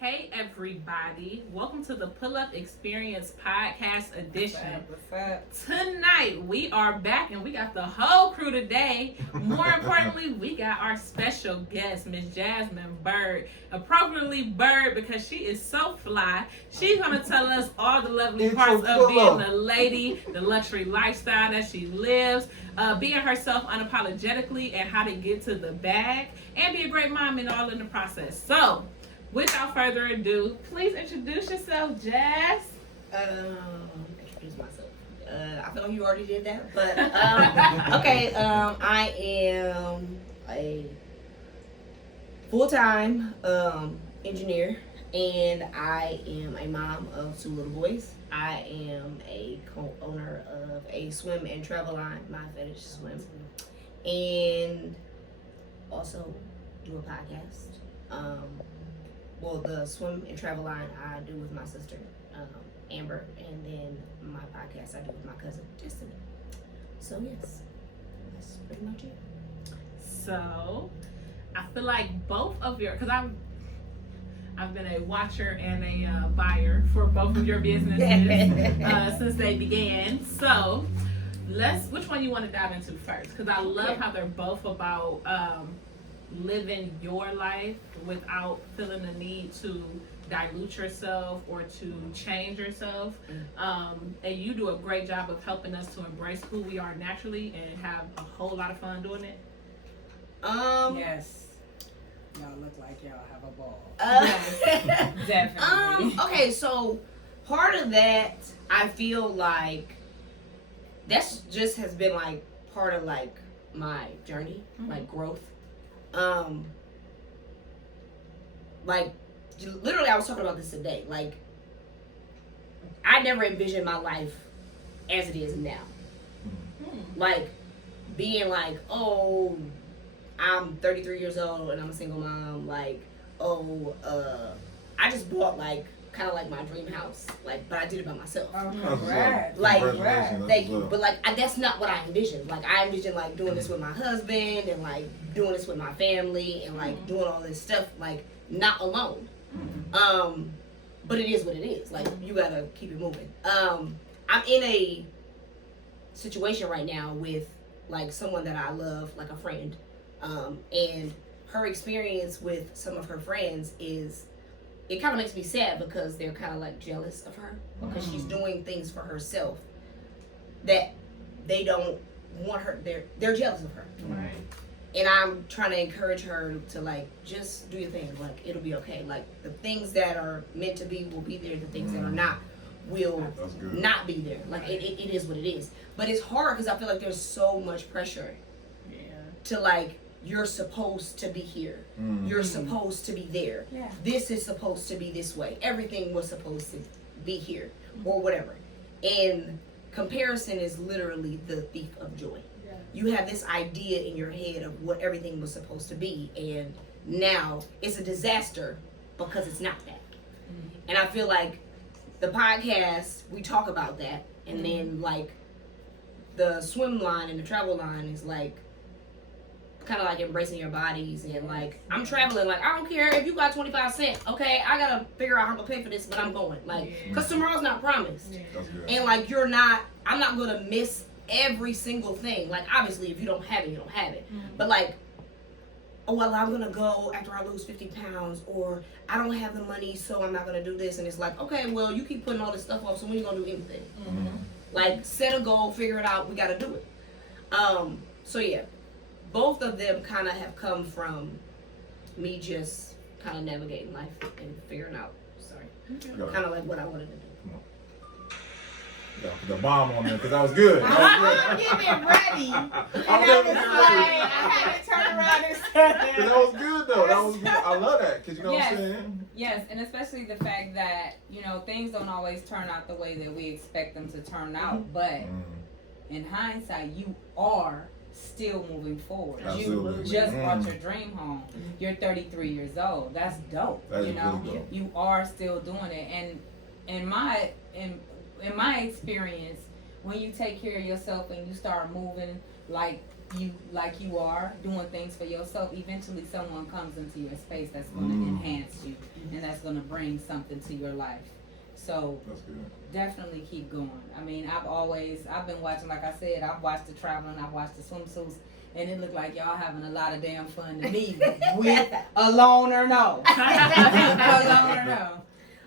Hey everybody, welcome to the Pull Up Experience Podcast edition. What's up? Tonight we are back and we got the whole crew today. More importantly, we got our special guest, Miss Jazmine Byrd, appropriately Bird because she is so fly. She's gonna tell us all the lovely parts of being a lady, the luxury lifestyle that she lives, being herself unapologetically, and how to get to the bag and be a great mom and all in the process. So, without further ado, please introduce yourself, Jazz. Introduce myself. I feel like you already did that, but okay. I am a full-time engineer, and I am a mom of 2 little boys. I am a co-owner of a swim and travel line, My Fetish Swim, and also do a podcast. Well, the swim and travel line I do with my sister, Amber, and then my podcast I do with my cousin, Destiny. So, yes, that's pretty much it. So, I feel like both of your, because I've been a watcher and a buyer for both of your businesses since they began. So, which one you want to dive into first? Because I love how they're both about living your life without feeling the need to dilute yourself or to change yourself. And you do a great job of helping us to embrace who we are naturally and have a whole lot of fun doing it. Yes. Y'all look like y'all have a ball. Yes, definitely. Okay, so part of that, I feel like that's just has been like part of like my journey, like growth. Like literally I was talking about this today. Like I never envisioned my life as it is now. Like being like, oh, I'm 33 years old and I'm a single mom. Like, oh, I just bought like kind of like my dream house, like, but I did it by myself. Right. Like, thank you. But like, that's not what I envisioned. Like, I envisioned like doing this with my husband and like doing this with my family and like doing all this stuff, like not alone. But it is what it is. Like, you gotta keep it moving. I'm in a situation right now with like someone that I love, like a friend, and her experience with some of her friends is. It kind of makes me sad because they're kind of like jealous of her because she's doing things for herself that they don't want her. They're jealous of her, right? And I'm trying to encourage her to like just do your thing. Like it'll be okay. Like the things that are meant to be will be there. The things that are not will not be there. Like it is what it is. But it's hard because I feel like there's so much pressure. Yeah. To like. You're supposed to be here. You're supposed to be there. Yeah. This is supposed to be this way. Everything was supposed to be here or whatever. And comparison is literally the thief of joy. Yeah. You have this idea in your head of what everything was supposed to be, and now it's a disaster because it's not that. And I feel like the podcast, we talk about that, and then like the swim line and the travel line is like kind of like embracing your bodies and like I'm traveling, like I don't care if you got 25 cents, okay, I gotta figure out how to pay for this, but I'm going, like, because tomorrow's not promised. And like I'm not gonna miss every single thing. Like obviously if you don't have it, you don't have it, but like, oh well, I'm gonna go after I lose 50 pounds, or I don't have the money so I'm not gonna do this. And it's like, okay, well you keep putting all this stuff off, so when you gonna do anything? Like set a goal, figure it out, we gotta do it. So yeah, both of them kind of have come from me just kind of navigating life and figuring out, kind of like what I wanted to do. Yeah, the bomb on there because that was good. I'm getting ready. And I was like, I had to turn around and say that was good though. That was good. I love that because you know what I'm saying? Yes, and especially the fact that, you know, things don't always turn out the way that we expect them to turn out. But in hindsight, you are still moving forward. Absolutely. You just brought your dream home. You're 33 years old. That's dope. That you know, really dope. You are still doing it. And in my experience, when you take care of yourself and you start moving like you are doing things for yourself, eventually someone comes into your space that's going to enhance you and that's going to bring something to your life. So That's good. definitely keep going. I mean, I've been watching, like I said, I've watched the traveling, I've watched the swimsuits, and it looked like y'all having a lot of damn fun to me, with alone or no. Alone or no.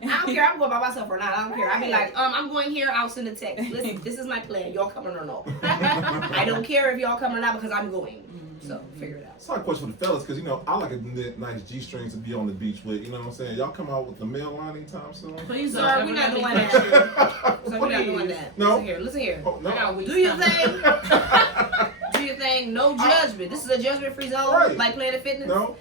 I don't care. I'm going by myself or not. I don't care. I be like, I'm going here. I'll send a text. Listen, this is my plan. Y'all coming or no? I don't care if y'all coming or not because I'm going. So figure it out. It's not a question for the fellas, because I like a nice G-string to be on the beach with. You know what I'm saying? Y'all come out with the male line anytime soon? Please, Sir, we're not doing that. Sir, we're not doing that. No. Listen here. Oh, no. Do your thing. Do your thing. No judgment. This is a judgment-free zone, Right. like Planet Fitness. No.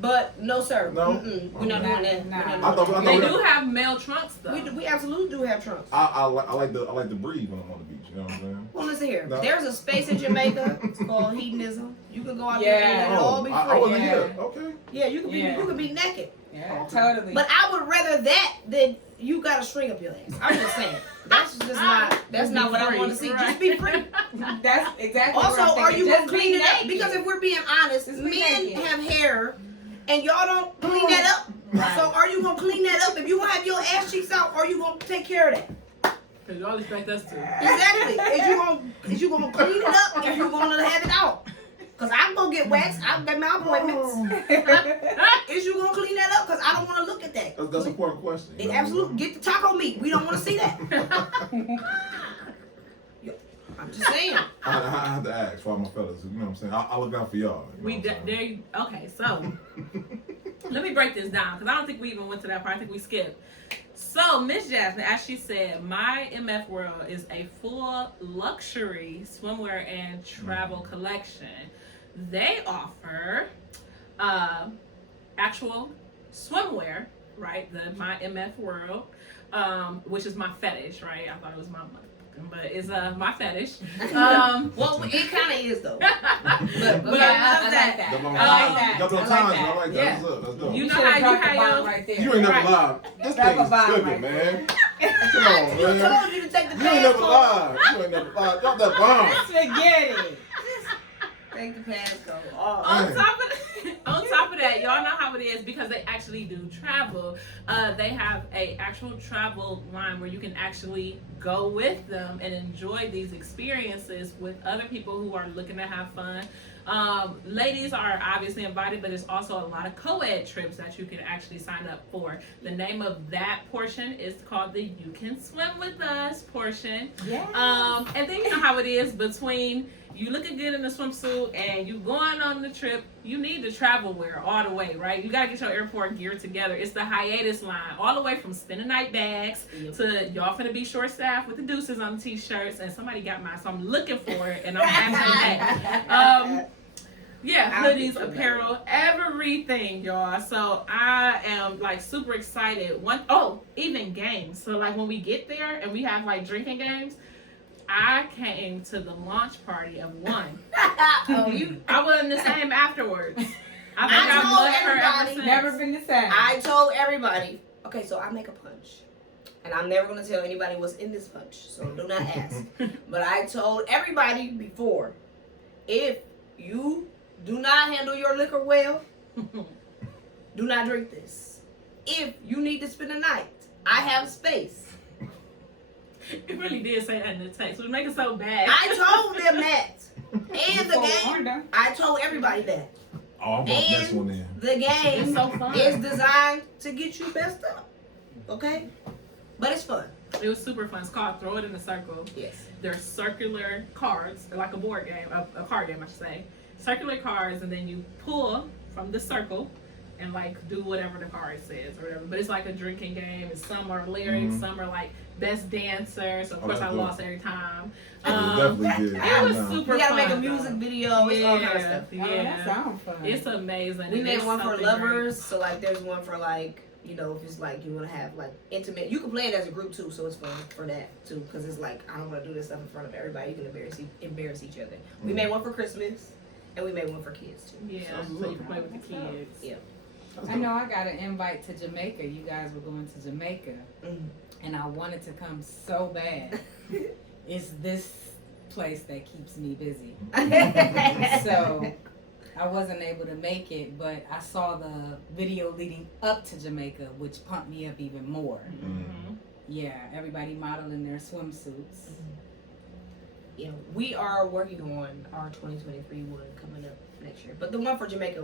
But no, sir. No? We're not doing that. Nah. We're I not thought doing They that. do have male trunks though. We absolutely do have trunks. I like to breathe when I'm on the beach. You know what I'm saying? Well, listen here. No. There's a space in Jamaica. It's called hedonism. You can go out there and let it all be free. I wasn't Yeah. here. Okay. Yeah, you can be Yeah. you can be naked. Yeah, totally. But I would rather that than you got a string up your ass. I'm just saying. That's just not. That's Just not be what I free, want to see. right. Just be free. That's exactly Also, what I'm are you thinking. gonna Just be clean it up? naked. Because if we're being honest, Just be men naked. have hair, and y'all don't clean that up. Right. So are you gonna clean that up? If you gonna have your ass cheeks out, are you gonna take care of that? Because y'all expect us to. Exactly. Is you gonna clean it up if you gonna have it out? Cause I'm gonna get waxed. I've got my appointments. Is you gonna clean that up? Cause I don't want to look at that. That's an important question. It absolutely get the taco meat. We don't want to see that. I'm just saying. I have to ask for all my fellas. You know what I'm saying? I look out for y'all. You know what I'm saying? Okay, so let me break this down because I don't think we even went to that part. I think we skipped. So Miss Jazmine, as she said, my MF World is a full luxury swimwear and travel collection. They offer actual swimwear, right? The My MF World, which is my fetish, right? I thought it was my motherfucking, but it's my fetish. Well, it kind of is though. But Yeah, I like that. Double I like that. Double I like times. that. I like that. Yeah. That's up. That's dope. You know should've how you dropped the had bomb your right there. You ain't never Right. lied. This Drop a thing is bomb cooking, right man. Come on, I man. told you to take the You ain't never passcode. lied. You ain't never lied. Drop that bomb. Spaghetti. Take the passcode. On top of that, y'all know how it is because they actually do travel. They have a actual travel line where you can actually go with them and enjoy these experiences with other people who are looking to have fun. Ladies are obviously invited, but there's also a lot of co-ed trips that you can actually sign up for. The name of that portion is called the You Can Swim With Us portion. Yeah. And then you know how it is between you looking good in the swimsuit and you going on the trip, you need the travel wear all the way, right? You gotta get your airport gear together. It's the hiatus line, all the way from spend the night bags to y'all finna be short staffed with the deuces on the t-shirts, and somebody got mine, so I'm looking for it and I'm matching that. Yeah, hoodies, apparel, everything, y'all. So I am like super excited. Even games. So like when we get there and we have like drinking games, I came to the launch party of one. I wasn't the same afterwards. I think I I've told loved her ever everybody. since. Never been the same. I told everybody. Okay, so I make a punch. And I'm never going to tell anybody what's in this punch. So do not ask. But I told everybody before, if you do not handle your liquor well, do not drink this. If you need to spend the night, I have space. It really did say that in the text. It was making it so bad. I told them that. And the game, I told everybody that. Oh, I'm about to next one in. The game It's so fun. is designed to get you messed up. Okay? But it's fun. It was super fun. It's called Throw It in a Circle. Yes. They're circular cards, like a board game, a card game, I should say. Circular cards, and then you pull from the circle and like do whatever the card says or whatever. But it's like a drinking game, and some are lyrics, some are like best dancer. So of course that's I dope. lost every time. Definitely did. It was Yeah. super We gotta fun. make a music video. It's all kind of stuff. Oh, that sounds fun. It's amazing. We made It's one for something lovers. So like there's one for like, you know, if it's like you want to have like intimate, you can play it as a group too, so it's fun for that too, because it's like I don't want to do this stuff in front of everybody. You can embarrass each other. We made one for Christmas, and we made one for kids too. great. Yeah, so you can play with the kids. Yeah. I know I got an invite to Jamaica. You guys were going to Jamaica, and I wanted to come so bad. Is this place that keeps me busy. So I wasn't able to make it, but I saw the video leading up to Jamaica, which pumped me up even more. Mm-hmm. Yeah, everybody modeling their swimsuits. Yeah, we are working on our 2023 one coming up next year. But the one for Jamaica,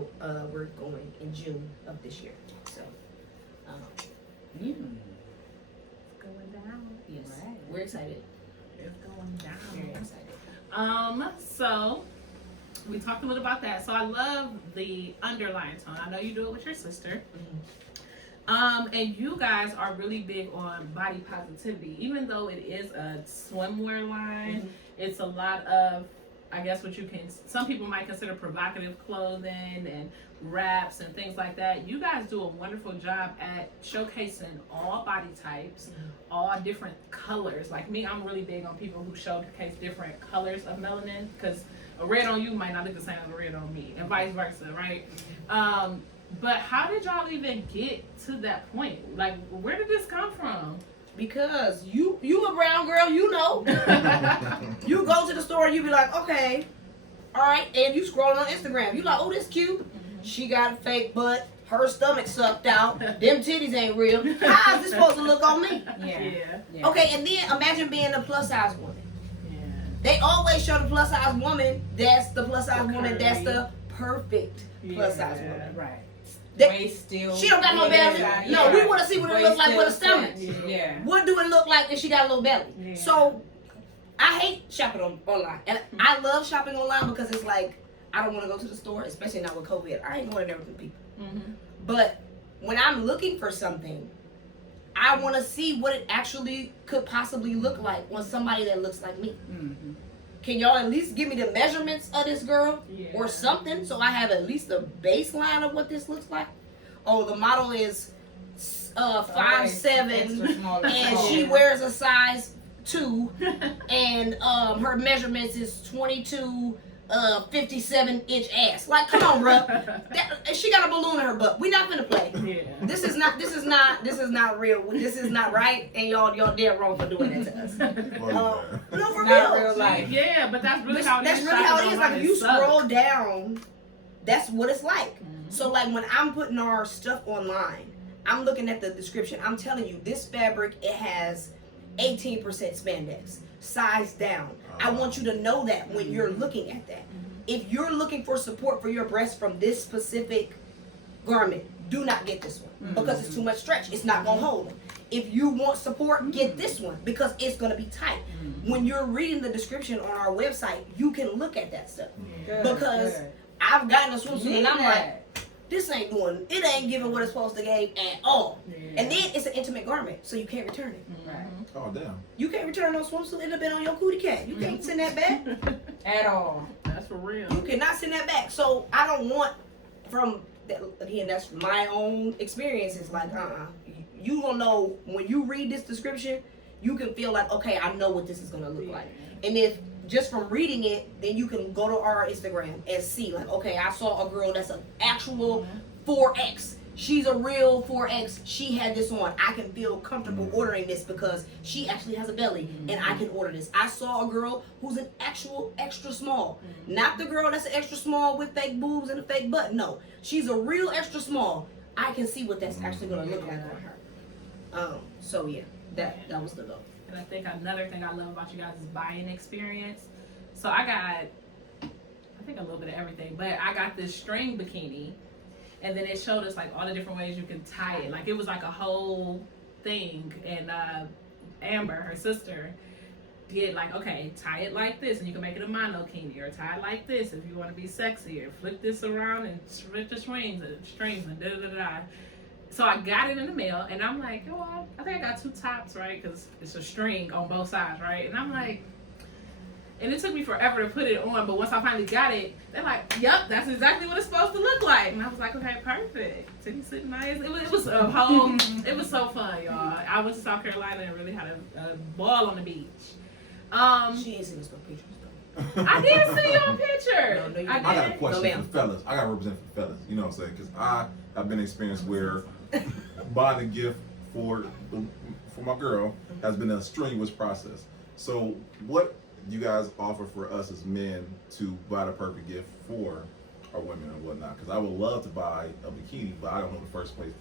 we're going in June of this year. So, Mm. It's going down. yes, Right. we're excited. It's going Very down. excited. So we talked a little about that. So I love the underlying tone. I know you do it with your sister. And you guys are really big on body positivity. Even though it is a swimwear line, it's a lot of, I guess what you can, some people might consider provocative clothing and wraps and things like that. You guys do a wonderful job at showcasing all body types, all different colors. Like me, I'm really big on people who showcase different colors of melanin, because a red on you might not look the same as a red on me, and vice versa, right? But how did y'all even get to that point? Like, where did this come from? Because you a brown girl, you know. You go to the store and you be like, okay, all right, and you scrolling on Instagram. You like, oh, this cute. She got a fake butt. Her stomach sucked out. Them titties ain't real. How is this supposed to look on me? Yeah. Okay, and then imagine being a plus size woman. Yeah. They always show the plus size woman. That's the plus size woman. That's the perfect plus size Yeah. woman. Right. They- Waist still. She don't got no belly. No, we want to see what it looks like with a stomach. Yeah. What do it look like if she got a little belly? Yeah. So, I hate shopping online. And I love shopping online because it's like, I don't want to go to the store, especially now with COVID. I ain't going in there with people. Mm-hmm. But when I'm looking for something, I want to see what it actually could possibly look like on somebody that looks like me. Mm-hmm. Can y'all at least give me the measurements of this girl Yeah. or something so I have at least the baseline of what this looks like? Oh, the model is 5'7", and she wears a size 2, and her measurements is 22 57-inch ass. Like, come on, bro. She got a balloon in her butt. We not gonna play. Yeah. This is not real. This is not right, and y'all dead wrong for doing that to us. No, for Not real. real life. Yeah, but that's really how it is. That's really how it is. Shopping Like, online, if you it sucks. scroll down, that's what it's like. Mhm. So, like, when I'm putting our stuff online, I'm looking at the description. I'm telling you, this fabric, it has 18% spandex, size down. I want you to know that when you're looking at that. If you're looking for support for your breast from this specific garment, do not get this one because it's too much stretch. It's not gonna hold them. If you want support, get this one because it's gonna be tight. When you're reading the description on our website, you can look at that stuff. Good, Because good. I've gotten a swimsuit and I'm like, Yeah. this ain't giving what it's supposed to give at all. Yeah. And then it's an intimate garment, so you can't return it. Right. Oh damn. You can't return no swimsuit. It'll been on your cootie cat. You can't send that back. At all. That's for real. You cannot send that back. So I don't want from that, again, that's my own experience. It's like, you don't know when you read this description, you can feel like, okay, I know what this is gonna look like. And if just from reading it, then you can go to our Instagram and see, like, okay, I saw a girl that's an actual 4X. She's a real 4X. She had this on. I can feel comfortable ordering this because she actually has a belly and I can order this. I saw a girl who's an actual extra small. Not the girl that's an extra small with fake boobs and a fake butt. No. She's a real extra small. I can see what that's actually going to look like on her. So yeah, that was the goal. And I think another thing I love about you guys is buying experience. So I got, I think a little bit of everything, but I got this string bikini, and then it showed us like all the different ways you can tie it. Like it was like a whole thing, and Amber, her sister, did like, okay, tie it like this, and you can make it a monokini, or tie it like this if you want to be sexy, or flip this around and switch the strings and da da da da. So I got it in the mail, and I'm like, oh, I think I got 2 tops, right? Because it's a string on both sides, right? And I'm like, and it took me forever to put it on, but once I finally got it, they're like, yep, that's exactly what it's supposed to look like. And I was like, okay, perfect. Titty sitting nice. It was a whole, it was so fun, y'all. I went to South Carolina and really had a ball on the beach. She ain't seen us no pictures though. I did see your picture. No, you I I got a did. question No, ma'am. for fellas. I got to represent for fellas. You know what I'm saying? Because I have been experienced where buying a gift for my girl has been a strenuous process. So what you guys offer for us as men to buy the perfect gift for our women and whatnot? Because I would love to buy a bikini, but I don't know the first thing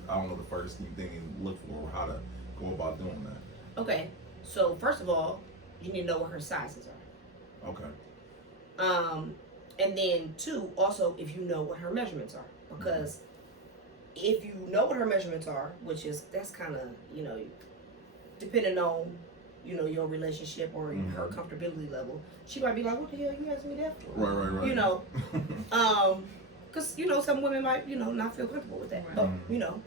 to look for or how to go about doing that. Okay, so first of all, you need to know what her sizes are. Okay. And then 2, also if you know what her measurements are, because if you know what her measurements are, that's kind of, depending on, your relationship or her comfortability level, she might be like, what the hell you asking me that for? Right. Because, some women might, not feel comfortable with that. Right. But,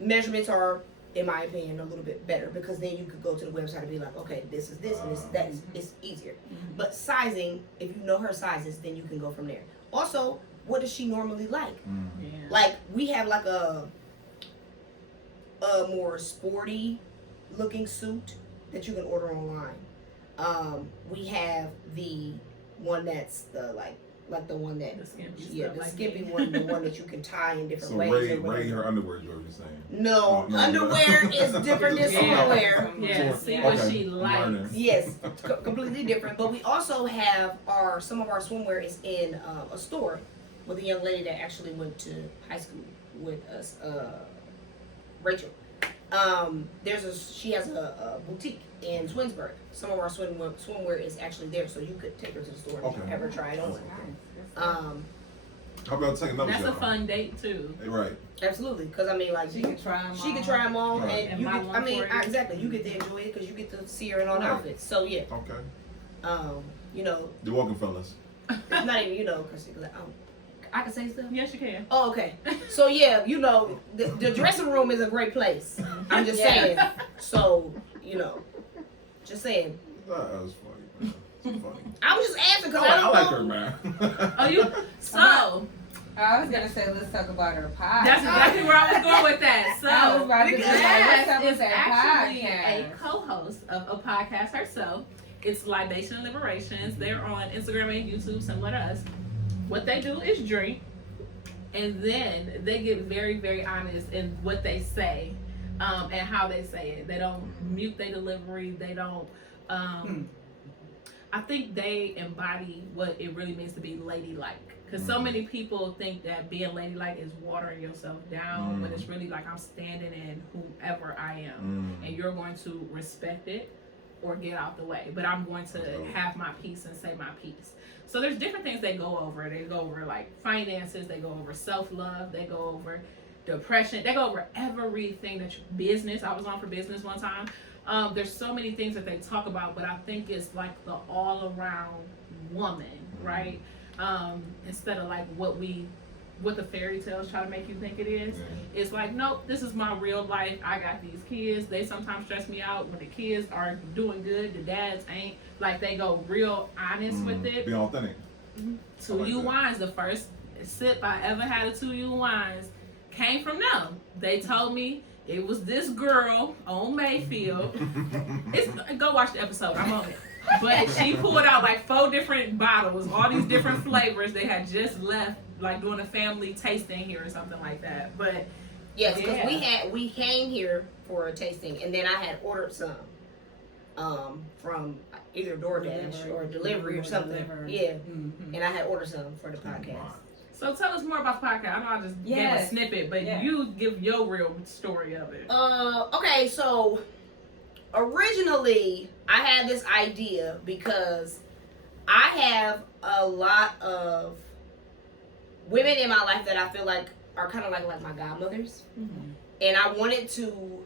measurements are, in my opinion, a little bit better, because then you could go to the website and be like, okay, this is this and this, that is, it's easier. But sizing, if you know her sizes, then you can go from there. Also, what does she normally like? Yeah. Like, we have like a more sporty looking suit that you can order online. We have the one that's the like the one that The skimpy the stuff like skimpy me. one, the one that you can tie in different So ways. Ray, her underwear is what you're saying. No, No, underwear is different than Yeah. swimwear. Yeah, see what she likes. Yes, completely different. But we also have some of our swimwear is in a store with a young lady that actually went to high school with us, Rachel. She has a boutique in Twinsburg. Some of our swimwear is actually there, so you could take her to the store and have her try it on. How about taking another That's a shot? fun date too. Right. Absolutely, because I mean, like She can try them she can try them on, Right. and And you buy get. one I mean, for you. exactly, you get to enjoy it because you get to see her in all the Right. outfits. So yeah, Okay. You're welcome, fellas. it's not even because like, I can say stuff. Yes, you can. Oh, okay. So yeah, the dressing room is a great place. I'm just saying. So just saying. That was funny, man. It's funny. I was just asking because I I don't like her, know. man. Oh, you so. I was gonna say, let's talk about her pie. That's exactly where I was going with that. So, I was about to say, what's up with is that actually podcast? a co-host of a podcast herself. It's Libation Liberations. They're on Instagram and YouTube, similar to us. What they do is drink, and then they get very, very honest in what they say, and how they say it. They don't mute their delivery. They don't. I think they embody what it really means to be ladylike. Because so many people think that being ladylike is watering yourself down, when it's really like I'm standing in whoever I am, and you're going to respect it or get out the way. But I'm going to have my piece and say my piece. So there's different things they go over. They go over like finances. They go over self-love. They go over depression. They go over everything business. I was on for business one time. There's so many things that they talk about, but I think it's like the all-around woman, right? Instead of like what the fairy tales try to make you think it is. It's like, nope, this is my real life. I got these kids. They sometimes stress me out when the kids are doing good, the dads ain't. Like, they go real honest with it. Be authentic. 2U wines, the first sip I ever had of 2U wines came from them. They told me it was this girl on Mayfield. Go watch the episode. I'm on it. But she pulled out like 4 different bottles, all these different flavors. They had just left, like doing a family tasting here or something like that. But yes, because we came here for a tasting, and then I had ordered some from either DoorDash or delivery or something. Yeah, and I had ordered some for the podcast. so tell us more about the podcast. I know I just gave a snippet, but you give your real story of it. Okay, so originally I had this idea because I have a lot of women in my life that I feel like are kind of like my godmothers, and I wanted to,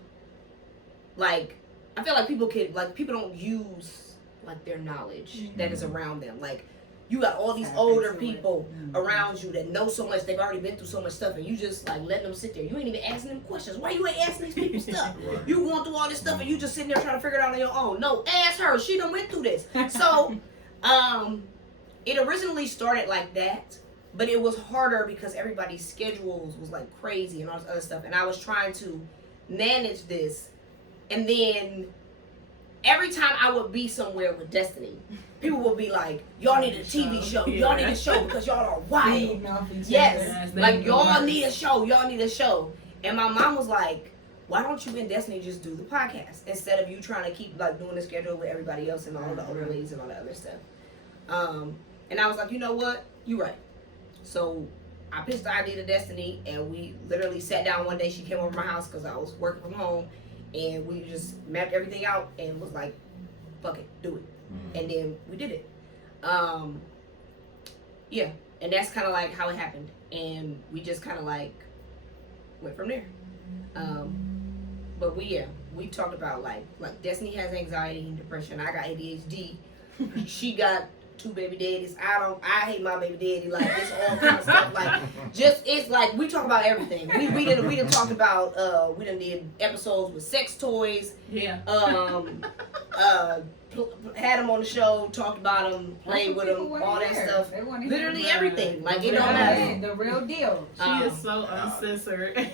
like, I feel like people don't use like their knowledge that is around them. Like, you got all these older people around you that know so much. They've already been through so much stuff, and you just like letting them sit there. You ain't even asking them questions. Why you ain't asking these people stuff? You going through all this stuff, and you just sitting there trying to figure it out on your own. No, ask her. She done went through this. So, it originally started like that, but it was harder because everybody's schedules was like crazy and all this other stuff, and I was trying to manage this. And then every time I would be somewhere with Destiny, people would be like, y'all need a TV show. Y'all need a show because y'all are wild. Yes. Like, y'all need a show. Y'all need a show. And my mom was like, why don't you and Destiny just do the podcast instead of you trying to keep like doing the schedule with everybody else and all the older ladies and all that other stuff. And I was like, you know what? You're right. So I pitched the idea to Destiny, and we literally sat down one day. She came over to my house because I was working from home, and we just mapped everything out and was like, fuck it, do it. And then we did it. Yeah, and that's kind of like how it happened, and we just kind of like went from there. But we talked about like Destiny has anxiety and depression. I got ADHD. She got 2 baby daddies. I hate my baby daddy. Like, it's all kind of stuff. Like, just, it's like, we talk about everything. We done talked about, we done did episodes with sex toys. Yeah. Had them on the show, talked about them, played with them, all that stuff. Literally everything. Like, it don't matter. The real deal. She is so uncensored.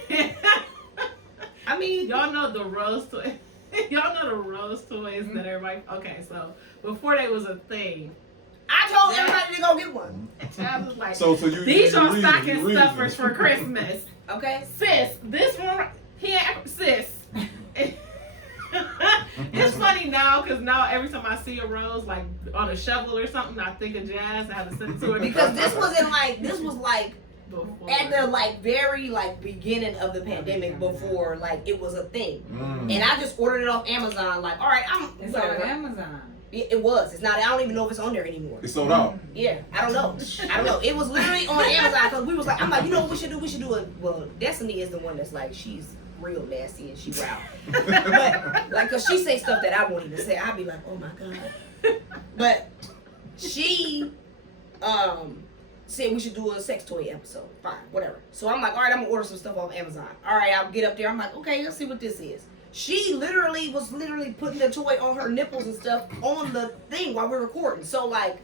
I mean, y'all know the rose toys. Y'all know the rose toys that everybody. Okay, so before they was a thing, I told everybody to go get one. I was like, so you these you are read stocking it. stuffers for Christmas. Okay, Sis, this one here, sis. It's funny now because now every time I see a rose like on a shovel or something, I think of Jazz. I have to send it to her because this was like before. at the like very like beginning of the pandemic, before like it was a thing. And I just ordered it off Amazon. Like, all right, It's on Amazon. It was. It's not. I don't even know if it's on there anymore. It's sold out. Yeah, I don't know. It was literally on Amazon because we was like, I'm like, you know what we should do? We should do it. Well, Destiny is the one that's like, she's real nasty and she wow. But like, cause she say stuff that I won't even say. I'd be like, oh my god. But she said we should do a sex toy episode. Fine, whatever. So I'm like, all right, I'm gonna order some stuff off Amazon. All right, I'll get up there. I'm like, okay, let's see what this is. She was literally putting the toy on her nipples and stuff on the thing while we're recording. So like,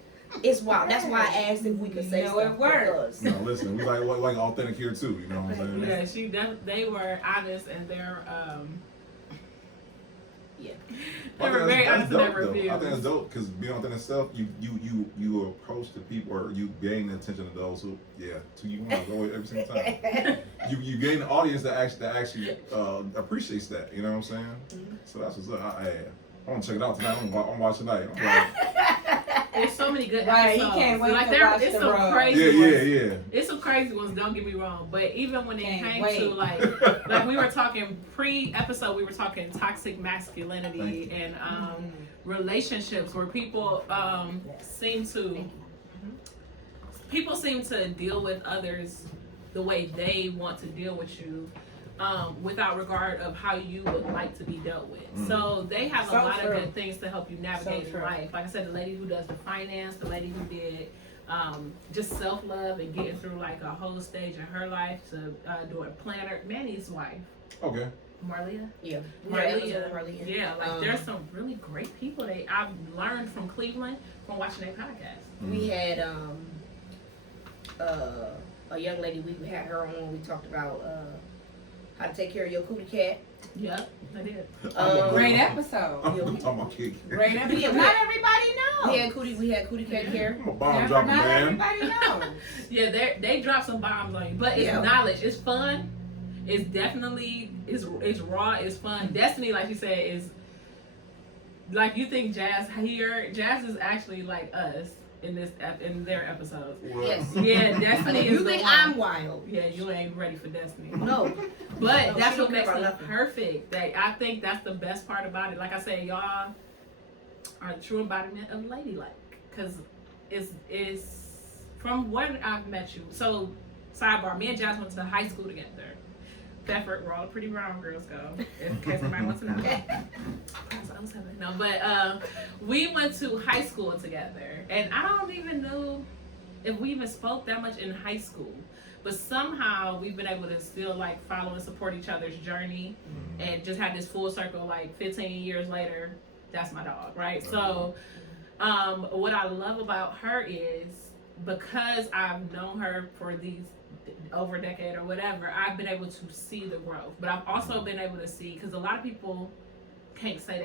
it's wild. That's why I asked if we could say stuff. It works. No, listen, we like authentic here too. You know what I'm saying? Yeah, they were honest and they're yeah. They were very honest in their reviews. I think that's dope because being authentic self, you approach the people or you gain the attention of those who to you go every single time. you gain the audience that actually appreciates that. You know what I'm saying? Mm-hmm. So that's what's up. I want to check it out tonight. I'm watching tonight. I'm like, there's so many good right, episodes. he can't wait like to watch it's the some road. crazy ones. Yeah. It's some crazy ones, don't get me wrong. But even when it Can't came wait. to like we were talking pre-episode, we were talking toxic masculinity and relationships where people seem to deal with others the way they want to deal with you. Without regard of how you would like to be dealt with. So they have a lot of good things to help you navigate life. Like I said, the lady who does the finance, the lady who did just self-love and getting through like a whole stage in her life to doing planner. Manny's wife. okay. Marlia? Yeah. Marlia. Yeah, like there's some really great people I've learned from Cleveland from watching their podcast. We had a young lady, we had her on, we talked about how to take care of your cootie cat. Yep, I did. Great episode. I'm talking about cake. Great episode. Not everybody knows. We had cootie cat care. I'm a bomb dropping Not man. everybody knows. Yeah, they drop some bombs on you, but it's knowledge. It's fun. It's definitely it's raw. It's fun. Destiny, like you said, is like you think Jazz here. Jazz is actually like us in their episodes. Well, Yes. Yeah, Destiny is You the think one. I'm wild? Yeah, you ain't ready for Destiny. No. But No, that's she what don't makes care it about nothing. perfect. I think that's the best part about it. Like I said, y'all are the true embodiment of ladylike. Because it's from when I've met you. So, sidebar, me and Jazz went to high school together. Bedford, where all the pretty brown girls go, in case anybody wants to know. No, but we went to high school together. And I don't even know if we even spoke that much in high school. But somehow we've been able to still like follow and support each other's journey and just have this full circle like 15 years later, that's my dog, right? So what I love about her is because I've known her for these over a decade or whatever, I've been able to see the growth. But I've also been able to see, because a lot of people can't say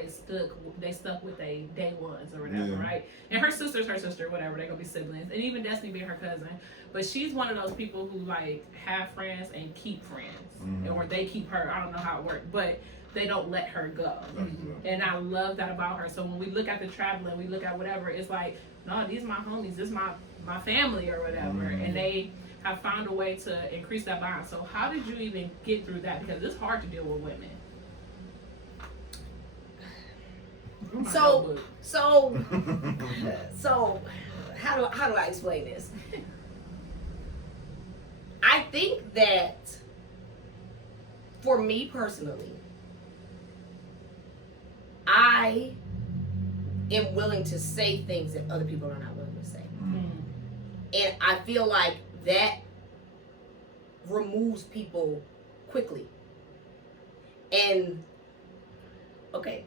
they stuck with their day ones or whatever, Yeah. right? And her sister's her sister, whatever, they're gonna be siblings. And even Destiny being her cousin. But she's one of those people who like have friends and keep friends. Or they keep her, I don't know how it works, but they don't let her go. And I love that about her. So when we look at the traveling, we look at whatever, it's like, no, these are my homies, this is my family or whatever. And they have found a way to increase that bond. So how did you even get through that? Because it's hard to deal with women. So how do I explain this? I think that for me personally, I am willing to say things that other people are not willing to say. And I feel like that removes people quickly. And okay.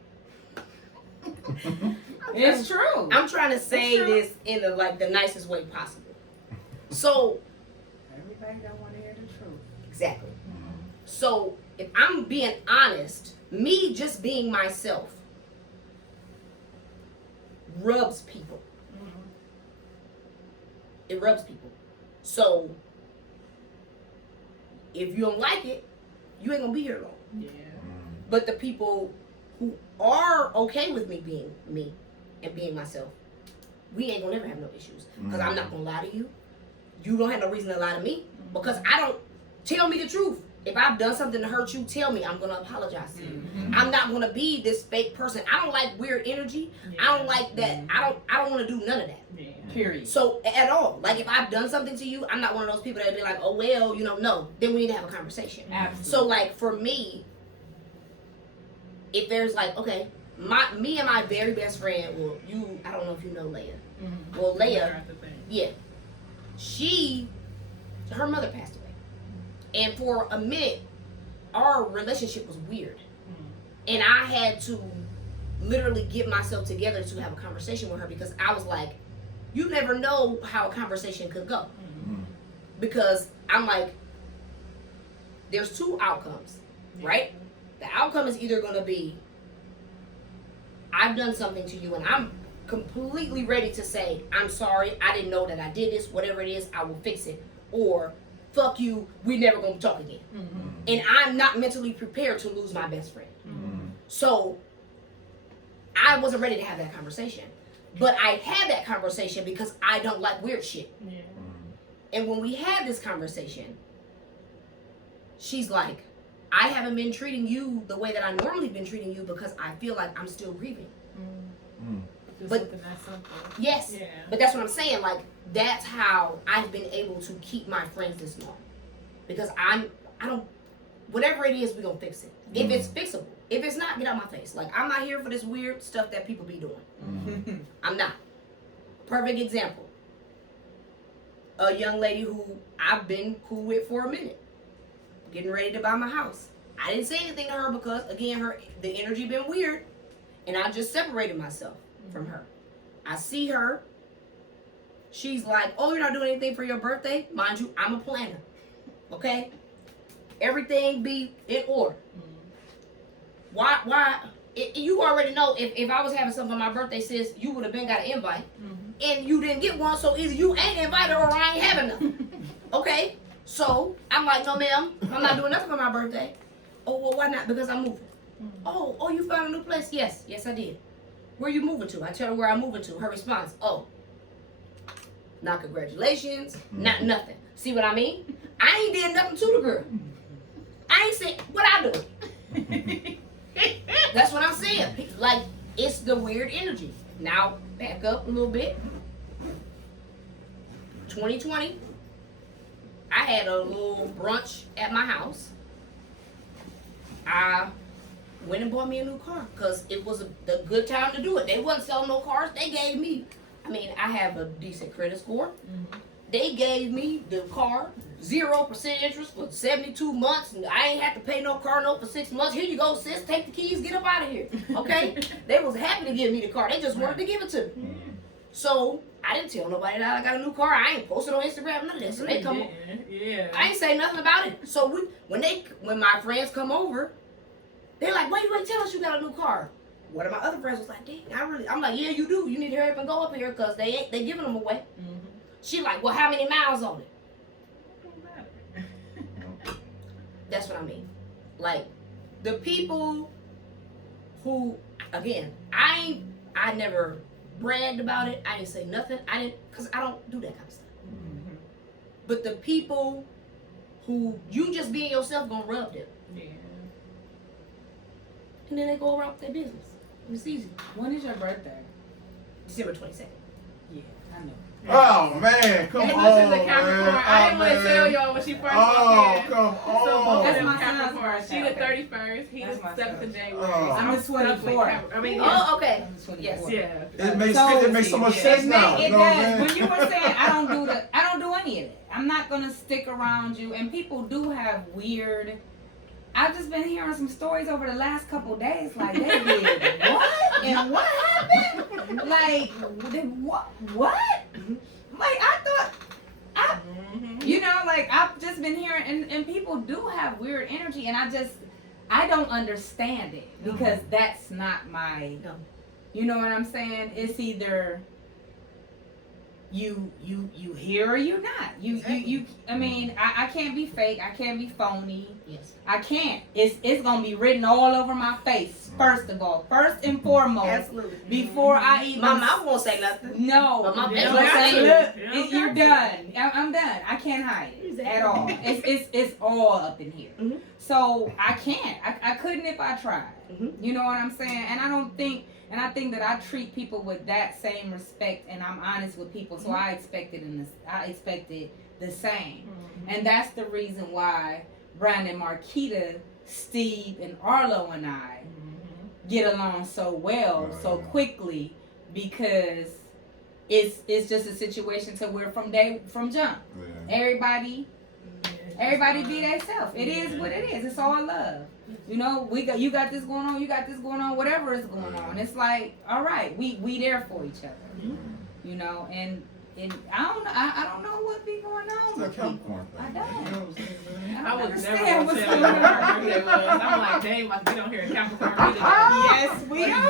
It's true. I'm trying to say this in the nicest way possible. So Everybody don't want to hear the truth. exactly. So if I'm being honest, me just being myself rubs people. It rubs people. So if you don't like it, you ain't gonna be here long. Yeah. But the people who are okay with me being me and being myself, we ain't gonna never have no issues. Because I'm not gonna lie to you. You don't have no reason to lie to me. Because I don't, tell me the truth. If I've done something to hurt you, tell me. I'm gonna apologize to you. I'm not gonna be this fake person. I don't like weird energy. I don't like that. I don't wanna do none of that. Yeah. Period. So at all. Like if I've done something to you, I'm not one of those people that'd be like, oh well, no. Then we need to have a conversation. Absolutely. So like for me, if there's like, okay, me and my very best friend, well, I don't know if you know Leia. Well, Leia, yeah, her mother passed away. And for a minute, our relationship was weird. And I had to literally get myself together to have a conversation with her because I was like, you never know how a conversation could go. Because I'm like, there's two outcomes, right? The outcome is either going to be, I've done something to you and I'm completely ready to say, I'm sorry, I didn't know that I did this, whatever it is, I will fix it. Or, fuck you, we never going to talk again. And I'm not mentally prepared to lose my best friend. So, I wasn't ready to have that conversation. But I had that conversation because I don't like weird shit. Yeah. And when we had this conversation, she's like, I haven't been treating you the way that I normally been treating you because I feel like I'm still grieving. Just But- something that simple. Yes. Yeah. But that's what I'm saying. Like, that's how I've been able to keep my friends this long. Because I don't, whatever it is, we're going to fix it. If it's fixable. If it's not, get out my face. Like, I'm not here for this weird stuff that people be doing. I'm not. Perfect example. A young lady who I've been cool with for a minute. Getting ready to buy my house. I didn't say anything to her because, again, the energy been weird. And I just separated myself from her. I see her. She's like, oh, you're not doing anything for your birthday? Mind you, I'm a planner. Okay? Everything be in order. Why? You already know if I was having something on my birthday, sis, you would have been got an invite. And you didn't get one, so either you ain't invited or I ain't having none. Okay? So, I'm like, no ma'am, I'm not doing nothing for my birthday. Oh, well, why not? Because I'm moving. Oh, you found a new place? Yes, I did. Where you moving to? I tell her where I'm moving to. Her response, oh, not congratulations, not nothing. See what I mean? I ain't did nothing to the girl. I ain't said what I do. That's what I'm saying. Like, it's the weird energy. Now, back up a little bit. 2020, I had a little brunch at my house. I went and bought me a new car because it was the good time to do it. They wasn't selling no cars. They gave me, I have a decent credit score. They gave me the car, 0% interest for 72 months. And I ain't have to pay no car note for 6 months. Here you go, sis. Take the keys. Get up out of here. Okay? They was happy to give me the car. They just wanted to give it to me. So, I didn't tell nobody that I got a new car. I ain't posted on Instagram, none of that. So they come Yeah. I ain't say nothing about it. So when my friends come over, They're like, why you ain't tell us you got a new car? One of my other friends was like, dang, I'm like, yeah, you do. You need to hurry up and go up here because they giving them away. Mm-hmm. She like, well, how many miles on it? That's what I mean. Like, the people who, again, I never bragged about it. I didn't say nothing. Because I don't do that kind of stuff. Mm-hmm. But the people who you just being yourself gonna rub them. Yeah. And then they go around with their business. And it's easy. When is your birthday? December 22nd. Yeah, I know. Oh man, come Hey, on, listen to man. Capricorn. I didn't want to tell y'all when she first walked in. come So both on. of That's them my son's Capricorn. birthday. She the 31st. He That's the my 7th son's. of January. Oh. I'm the stuck with 24th. Cap- I mean, yeah. Oh, okay. I'm the 24th. Yes. Yeah. It makes so much sense It now. does. When you were saying I don't do any of that. I'm not gonna stick around you. And people do have weird. I've just been hearing some stories over the last couple days. Like they did what and what happened? Like what? Like I thought. You know, like I've just been hearing, and people do have weird energy, and I don't understand it because that's not my. No. You know what I'm saying? It's either you here or you not. You. I mean, I can't be fake. I can't be phony. Yes. I can't. It's gonna be written all over my face. First of all, first and foremost, Absolutely. before I even. My mouth won't say nothing. No, But my face look, won't say look, nothing. you're done. I'm done. I can't hide it at all. It's all up in here. Mhm. So I can't. I couldn't if I tried. Mhm. You know what I'm saying? And I think that I treat people with that same respect, and I'm honest with people. So I expected the same, and that's the reason why Brandon, Marquita, Steve, and Arlo and I get along so well so quickly because it's just a situation to where from jump Yeah. everybody be themselves. It is what it is. It's all love. You know, you got this going on, you got this going on, whatever is going on. It's like, all right, we there for each other. You know, and I don't know what be going on It's with that people. Capricorn thing. I don't. You know what I'm saying? I was understand never going what's to tell you going what her on. birthday was. I'm like, dang, like, we don't hear a Capricorn meeting. Yes, we are.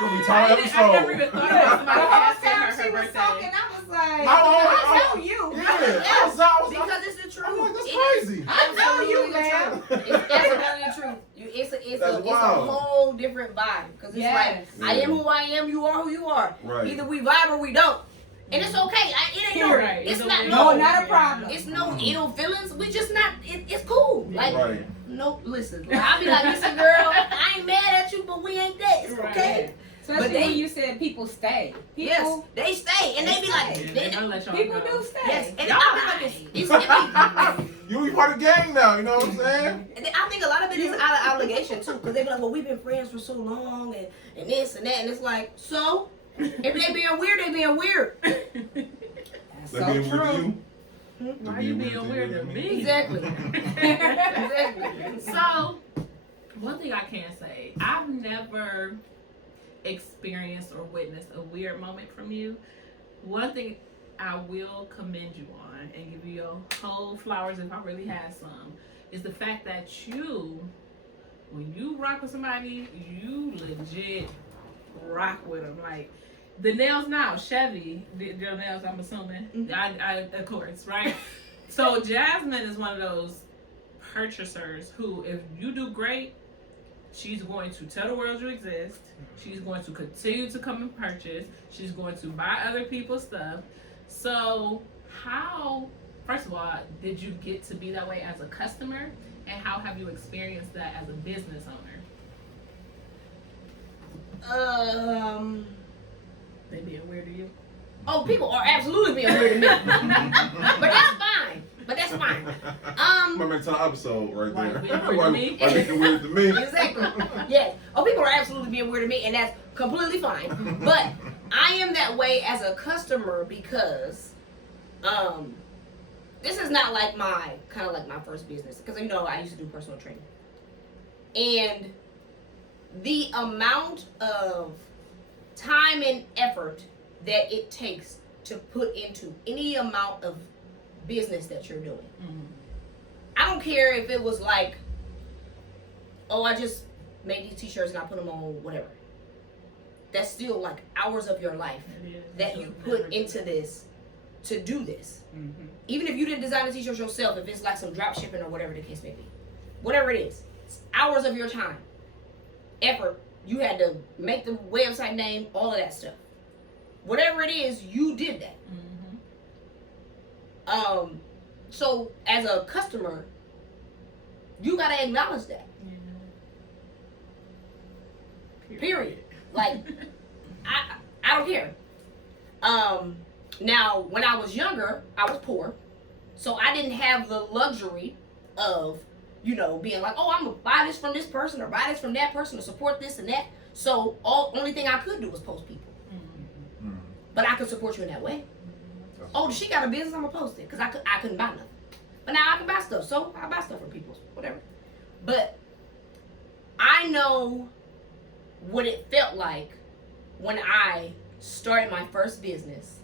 We'll be talking I never even thought about somebody The whole asking time her she her was birthday. talking, I was like, I I know you. Yeah, I was Because it's the truth. I'm like, that's It is crazy. I know you, man. absolutely the truth. It's That's a wild. whole different vibe. Because it's Yes. like, I am who I am, you are who you are. Right. Either we vibe or we don't. And it's okay. It ain't no, Right. it's It's not okay. No, no, not a problem. it's no ill feelings. We just not, it's cool. Like, Right. no, listen. I'll be like, listen, girl, I ain't mad at you, but we ain't that. It's okay. Especially But they- when you said people stay. People, Yes, they stay. And they be like, Yeah, they, they gonna let y'all people go. do stay. yes. And I be like, it's You be part of the gang now, you know what I'm saying? And I think a lot of it is out of obligation too, because they be like, well, we've been friends for so long, and this and that, and it's like, so if they being weird, they being weird. That's They so being weird to true. you? Why you being weird to me? Exactly. Exactly. So, one thing I can say, I've never experienced or witnessed a weird moment from you. One thing I will commend you on and give you your whole flowers if I really had some is the fact that you, when you rock with somebody, you legit rock with them. Like, the nails now, Chevy did your nails, I'm assuming. I of course, right? So Jazmine is one of those purchasers who, if you do great, she's going to tell the world you exist. She's going to continue to come and purchase. She's going to buy other people's stuff. So how, first of all, did you get to be that way as a customer? And how have you experienced that as a business owner? They being weird to you? Oh, people are absolutely being weird to me. But that's fine. Remember to the episode right Why there. being weird to me? Why being weird to me? Exactly. Yes. Oh, people are absolutely being weird to me, and that's completely fine. But I am that way as a customer because, this is not like my first business, because you know I used to do personal training, and the amount of time and effort that it takes to put into any amount of business that you're doing. I don't care if it was like, oh, I just made these t-shirts and I put them on whatever. That's still like hours of your life that you put into this to do this. Mm-hmm. Even if you didn't design the t-shirt yourself, if it's like some drop shipping or whatever the case may be, whatever it is, it's hours of your time, effort. You had to make the website name, all of that stuff. Whatever it is, you did that. Mm-hmm. So as a customer, you gotta acknowledge that. Period. Like, I don't care. Now, when I was younger, I was poor, so I didn't have the luxury of, you know, being like, oh, I'm gonna buy this from this person or buy this from that person to support this and that. So only thing I could do was post people. Mm-hmm. But I could support you in that way. Oh, she got a business, I'm gonna post it, because I couldn't buy nothing. But now I can buy stuff, so I buy stuff from people, whatever. But I know what it felt like when I started my first business,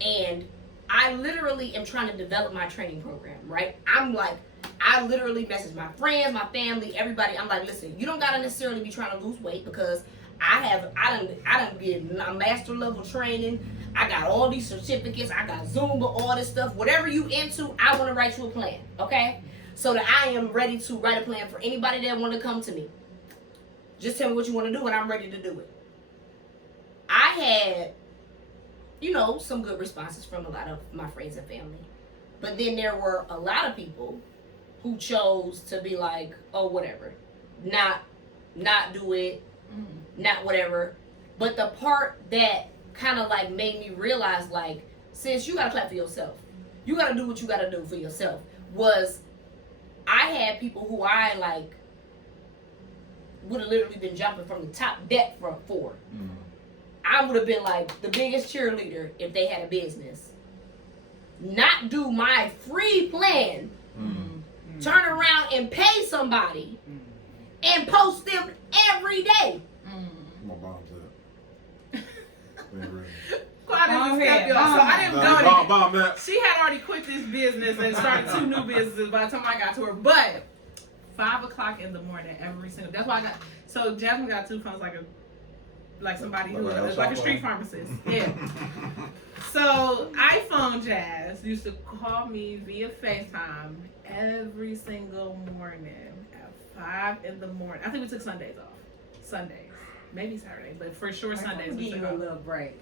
and I literally am trying to develop my training program, right? I'm like, I literally message my friends, my family, everybody. I'm like, listen, you don't gotta necessarily be trying to lose weight, because I done get a master level training. I got all these certificates. I got Zumba, all this stuff. Whatever you into, I want to write you a plan, okay? So that I am ready to write a plan for anybody that want to come to me. Just tell me what you want to do, and I'm ready to do it. I had, you know, some good responses from a lot of my friends and family. But then there were a lot of people who chose to be like, oh, whatever. Not do it. Not whatever. But the part that kind of like made me realize, like, sis, you gotta clap for yourself. You gotta do what you gotta do for yourself. Was I had people who I like would have literally been jumping from the top deck for. I would have been like the biggest cheerleader if they had a business. Not do my free plan. Turn around and pay somebody and post them every day. My mom's up. So I didn't go there. Bomb that. She had already quit this business and started 2 new businesses by the time I got to her. But 5 o'clock in the morning every single. That's why I got. So Jazmine got 2 phones like somebody who is like a street pharmacist. Yeah. So iPhone Jazz used to call me via FaceTime every single morning at 5 in the morning. I think we took Sundays off. Sundays, maybe Saturday, but for sure Sundays we took a little break.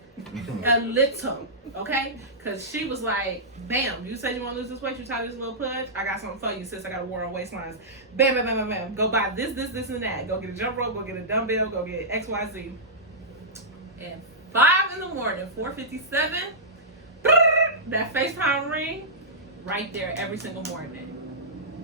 A little, okay? Because she was like, bam, you said you want to lose this weight, you tired of this little pudge? I got something for you, sis. I got a war on waistlines. Bam, bam, bam, bam, bam. Go buy this, and that. Go get a jump rope, go get a dumbbell, go get XYZ. And 5 in the morning, 4:57, that FaceTime ring, right there every single morning.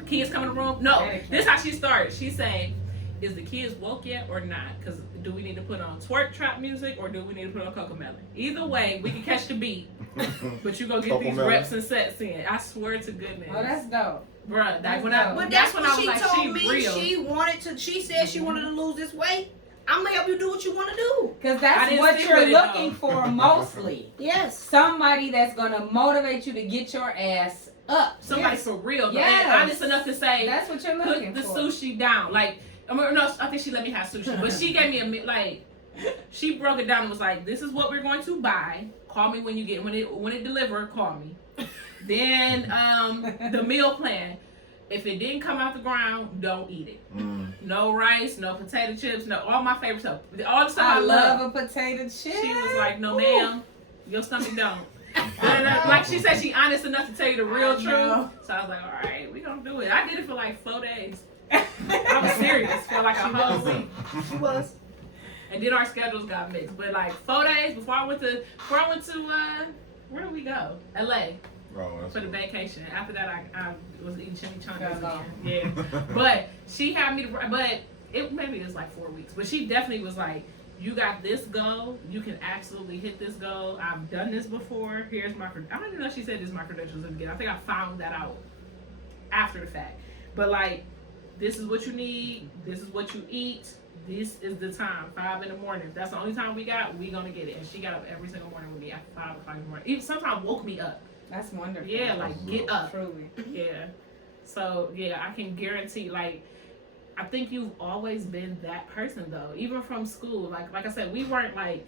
Kids come in the room. No, this is how she started. She's saying, is the kids woke yet or not? Because do we need to put on twerk trap music or do we need to put on Cocomelon? Either way, we can catch the beat. But you go get these reps and sets in. I swear to goodness. Oh, that's dope. Bruh, that's when I was like, she real. She said she wanted to lose this weight. I'm gonna help you do what you want to do. Because that's what you're looking for mostly. Yes. Somebody that's gonna motivate you to get your ass up. Somebody for real. Yes. And honest enough to say, that's what you're looking for. Put the sushi down. Like, no, I think she let me have sushi. But she gave me she broke it down and was like, this is what we're going to buy. Call me when it deliver, call me. Then the meal plan. If it didn't come out the ground, don't eat it. No rice, no potato chips, no all my favorite stuff. All the stuff I love. A potato chip. She was like, no ma'am, your stomach don't. Like she said, she honest enough to tell you the real truth. So I was like, all right, we gonna do it. I did it for like 4 days. I was serious for like a whole week. She was. And then our schedules got mixed. But like 4 days before I went to where did we go? LA. For the vacation. After that, I was eating chimichangas again. Yeah. But she had me maybe it was like 4 weeks. But she definitely was like, you got this goal. You can absolutely hit this goal. I've done this before. Here's my, I don't even know if she said this is my credentials again. I think I found that out after the fact. But like, this is what you need. This is what you eat. This is the time, 5 in the morning. If that's the only time we got, we gonna get it. And she got up every single morning with me at 5 o'clock in the morning. Even sometimes woke me up. That's wonderful. Yeah, like get up. Truly. Yeah. So yeah, I can guarantee. Like, I think you've always been that person though, even from school. Like I said, we weren't like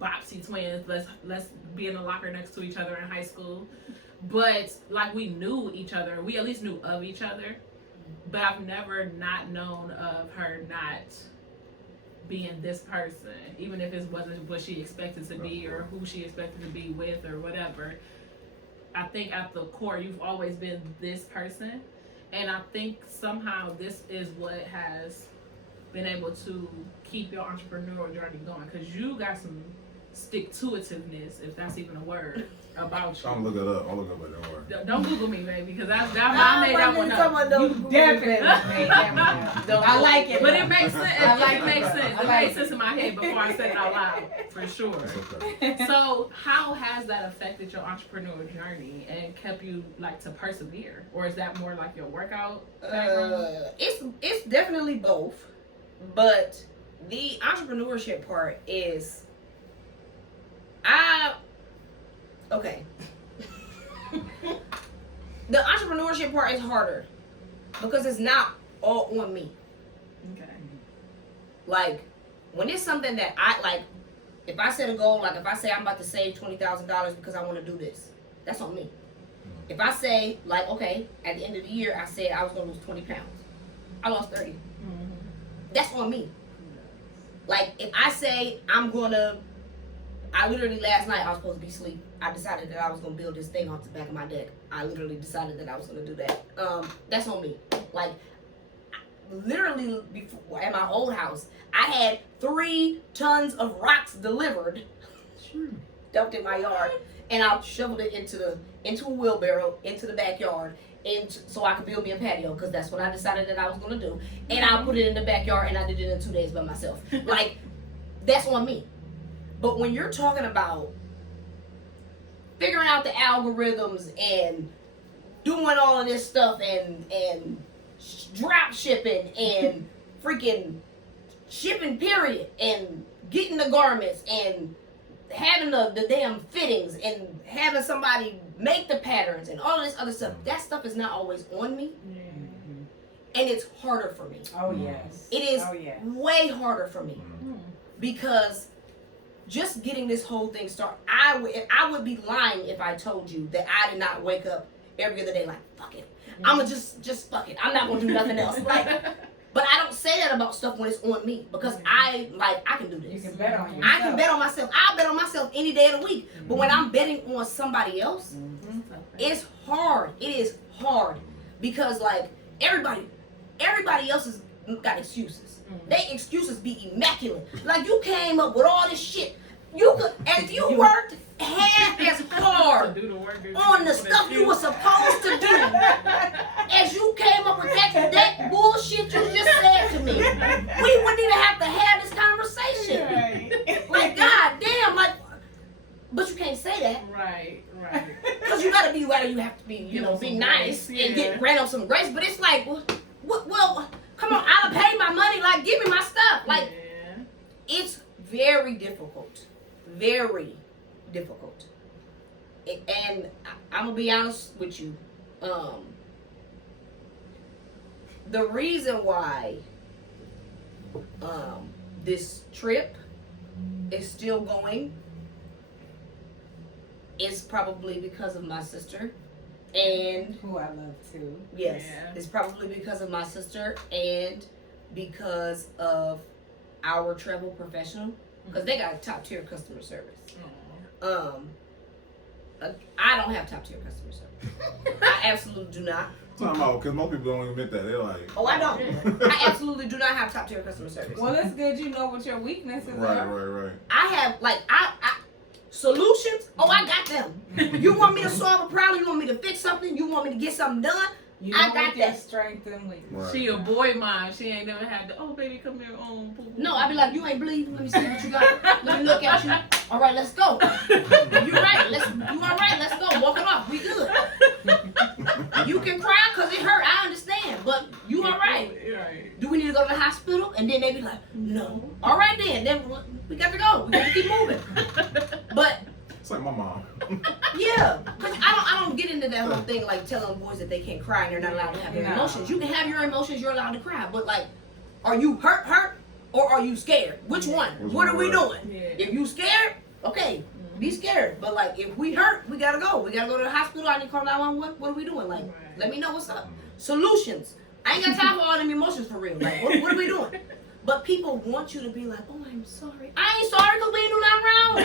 Bopsy twins. Let's be in the locker next to each other in high school, but like we knew each other. We at least knew of each other. But I've never not known of her not being this person, even if it wasn't what she expected to be or who she expected to be with or whatever. I think at the core, you've always been this person. And I think somehow this is what has been able to keep your entrepreneurial journey going. Because you got some stick-to-itiveness, if that's even a word, about you. I'm gonna look it up. I'll look up it. Don't worry. Don't Google me, baby, because I made that one up. You definitely made that one up. I like it. But it makes sense. I like It makes sense. It like made sense in my head before I said it out loud, for sure. That's okay. So how has that affected your entrepreneurial journey and kept you like to persevere? Or is that more like your workout background? It's definitely both, but the entrepreneurship part is okay. The entrepreneurship part is harder because it's not all on me. Okay. Like when it's something that I like, if I set a goal, like if I say I'm about to save $20,000 because I want to do this, that's on me. If I say like, okay, at the end of the year I said I was gonna lose 20 pounds, I lost 30. Mm-hmm. That's on me. Like if I say I literally last night I was supposed to be asleep. I decided that I was gonna build this thing off the back of my deck. I literally decided that I was gonna do that. That's on me. Like literally before at my old house, I had 3 tons of rocks delivered, dumped in my yard, and I shoveled it into a wheelbarrow into the backyard, and so I could build me a patio because that's what I decided that I was gonna do. And I put it in the backyard, and I did it in 2 days by myself. Like that's on me. But when you're talking about figuring out the algorithms and doing all of this stuff and drop shipping and freaking shipping period and getting the garments and having the damn fittings and having somebody make the patterns and all of this other stuff, that stuff is not always on me. And it's harder for me. Oh yes. It is way harder for me because just getting this whole thing started, I would be lying if I told you that I did not wake up every other day like, fuck it. I'ma just fuck it. I'm not gonna do nothing else. Like, but I don't say that about stuff when it's on me because I can do this. You can bet on yourself. I can bet on myself. I'll bet on myself any day of the week. But when I'm betting on somebody else, it's hard. It is hard because like everybody else has got excuses. They excuses be immaculate. Like you came up with all this shit. You could, if you worked half as hard on the stuff you were supposed to do as you came up with that bullshit you just said to me, we wouldn't even have to have this conversation. Like God damn, like, but you can't say that. Right. Because you gotta be where you have to be, be nice and get grant up some grace. But it's like, well, come on, I'll pay my money. Like, give me my stuff. Like, it's very difficult. Very difficult. And I'm gonna be honest with you. The reason why this trip is still going is probably because of my sister. And who I love too. Yes. It's probably because of my sister and because of our travel professional. Because they got top tier customer service. I don't have top tier customer service. I absolutely do not. Because most people don't admit that. They're like, oh, I don't. I absolutely do not have top tier customer service. Well, that's good. You know what your weaknesses are. Right. I have solutions. Oh, I got them. You want me to solve a problem? You want me to fix something? You want me to get something done? I got that. Strength and weakness. Right. She a boy mom. She ain't never had oh baby, come here. No, I be like, you ain't bleeding. Let me see what you got. Let me look at you. All right, let's go. You right. You all right? Let's go. Walk it off. We good. You can cry because it hurt. I understand, but you all right? Do we need to go to the hospital? And then they be like, no. All right then. Then we got to go. We got to keep moving. But it's like my mom. Yeah, because I don't get into that whole thing like telling boys that they can't cry and they're not allowed to have their No. emotions. You can have your emotions, you're allowed to cry, but like, are you hurt, or are you scared? Which one? What are we doing? Yeah. If you scared, okay, be scared. But like, if we hurt, we gotta go. We gotta go to the hospital. I need to call 911. What are we doing? Like, let me know what's up. Solutions. I ain't got time for all them emotions for real. Like, what are we doing? But people want you to be like, oh, I'm sorry. I ain't sorry because we ain't do nothing wrong.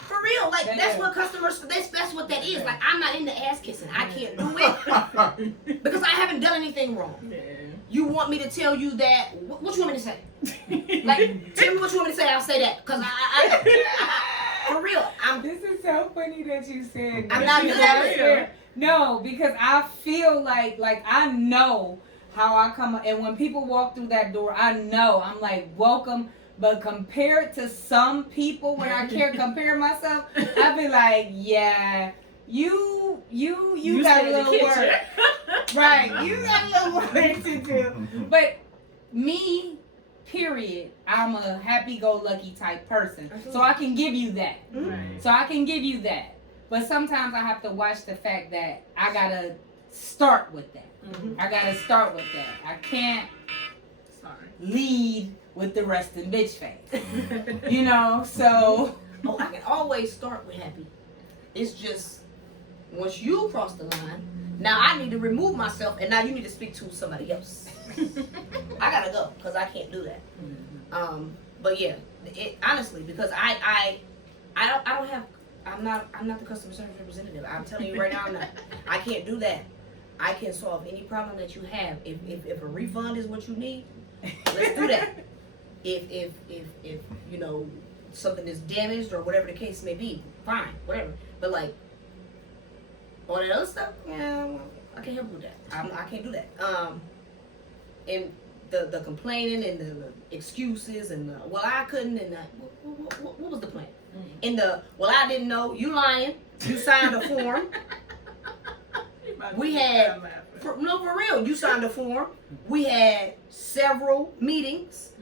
For real. Like, that's what customers, that's what that is. Like, I'm not into ass kissing. I can't do it because I haven't done anything wrong. Yeah. You want me to tell you that, what you want me to say? Like, tell me what you want me to say, I'll say that. Because I for real, This is so funny that you said that. I'm not good at it. No, because I feel like I know how I come, and when people walk through that door, I know I'm like, welcome. But compared to some people, when I compare myself, I be like, yeah, you got a little work, right? You got a little work to do. But me, period, I'm a happy-go-lucky type person, so I can give you that. Right. So I can give you that. But sometimes I have to watch the fact that I gotta start with that. Mm-hmm. I gotta start with that. I can't lead with the resting bitch face. You know, so. Oh, I can always start with happy. It's just, once you cross the line, now I need to remove myself, and now you need to speak to somebody else. I gotta go, because I can't do that. But yeah, honestly, because I don't have, I'm not the customer service representative. I'm telling you right now, I'm not. I can't do that. I can solve any problem that you have. If a refund is what you need, let's do that. If you know something is damaged or whatever the case may be, fine, whatever. But like all that other stuff, yeah, I can't help with that. I can't do that. And the complaining and the excuses and the, well, I couldn't, and what was the plan? In the, well, I didn't know, you lying, you signed a form. We had, for real, you signed a form. We had several meetings.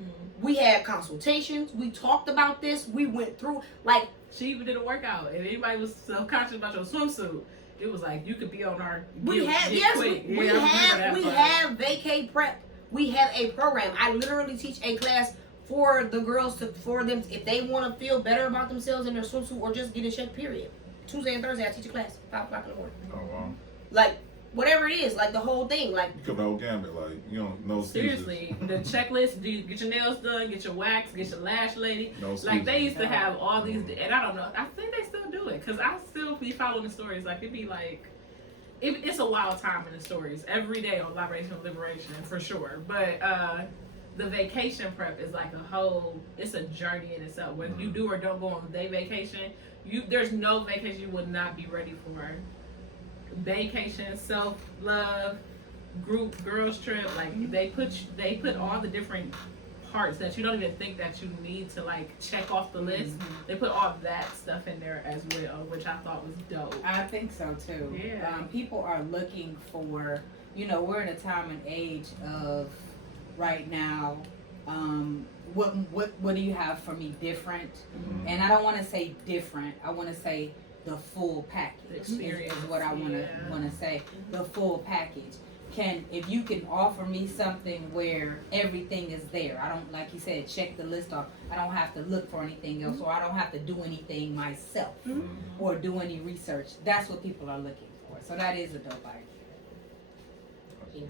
We had consultations. We talked about this. We went through, like. She even did a workout. If anybody was self-conscious about your swimsuit, it was like, you could be on our We have vacay prep. We have a program. I literally teach a class for the girls for them, if they want to feel better about themselves in their swimsuit or just get in shape, period. Tuesday and Thursday, I teach a class, 5 o'clock in the morning. Oh, wow. Like, whatever it is, like the whole thing, like. You cover the whole gambit, like, you don't know. Seriously, the checklist, do you get your nails done, get your wax, get your lash lady. No like, they used to have all these, and I don't know, I think they still do it, because I still be following the stories. Like, it'd be like, it's a wild time in the stories every day on Libation Liberation, for sure. But the vacation prep is like it's a journey in itself. Whether you do or don't go on day vacation, there's no vacation you would not be ready for. Vacation, self-love, group girls trip, like they put all the different parts that you don't even think that you need to like check off the list. They put all that stuff in there as well, which I thought was dope. I think so too. Yeah. People are looking for, we're in a time and age of right now, what do you have for me different? And I don't want to say different, I want to say the full package. Experience is what I want to say. The full package. If you can offer me something where everything is there, I don't, like you said, check the list off. I don't have to look for anything else, or I don't have to do anything myself or do any research. That's what people are looking for. So that is a dope idea.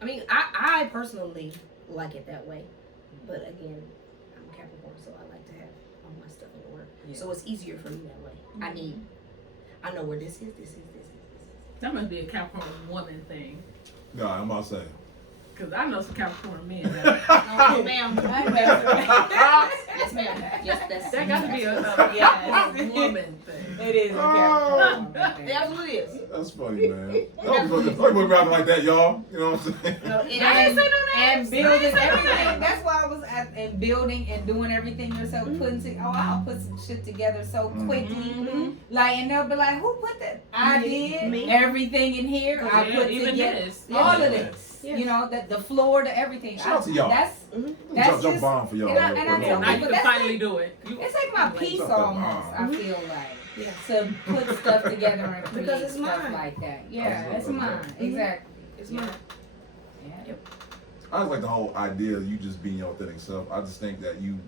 I mean, I personally like it that way, but again, I'm Capricorn, so I like to have all my stuff in order. Yeah. So it's easier for me that way. I know where this is. That must be a Capricorn woman thing. No, I'm about to say. Because I know some Capricorn men. Oh, ma'am. Yes, ma'am. Yes, That got to be a woman thing. It is a Capricorn thing. It absolutely is. That's funny, man. Don't put rapping like that, y'all. You know what I'm saying? No, I didn't say no names. And building everything. That's why I was and building and doing everything yourself. I'll put some shit together so quickly. Like, and they'll be like, who put that? I did. Me. Everything in here. I put even together this. all of this. Yes. The floor to everything. Shout out to y'all. That's jump just, bomb for y'all. and I Yeah, tell now you people, can that's finally do it. it's like my piece Jump that almost, bomb. I feel like. Yeah. To put stuff together and create Because it's stuff mine. like that. Yeah, I was it's looking mine. at that. Exactly. It's Yeah. mine. Yeah. I just like the whole idea of you just being your authentic self. I just think that you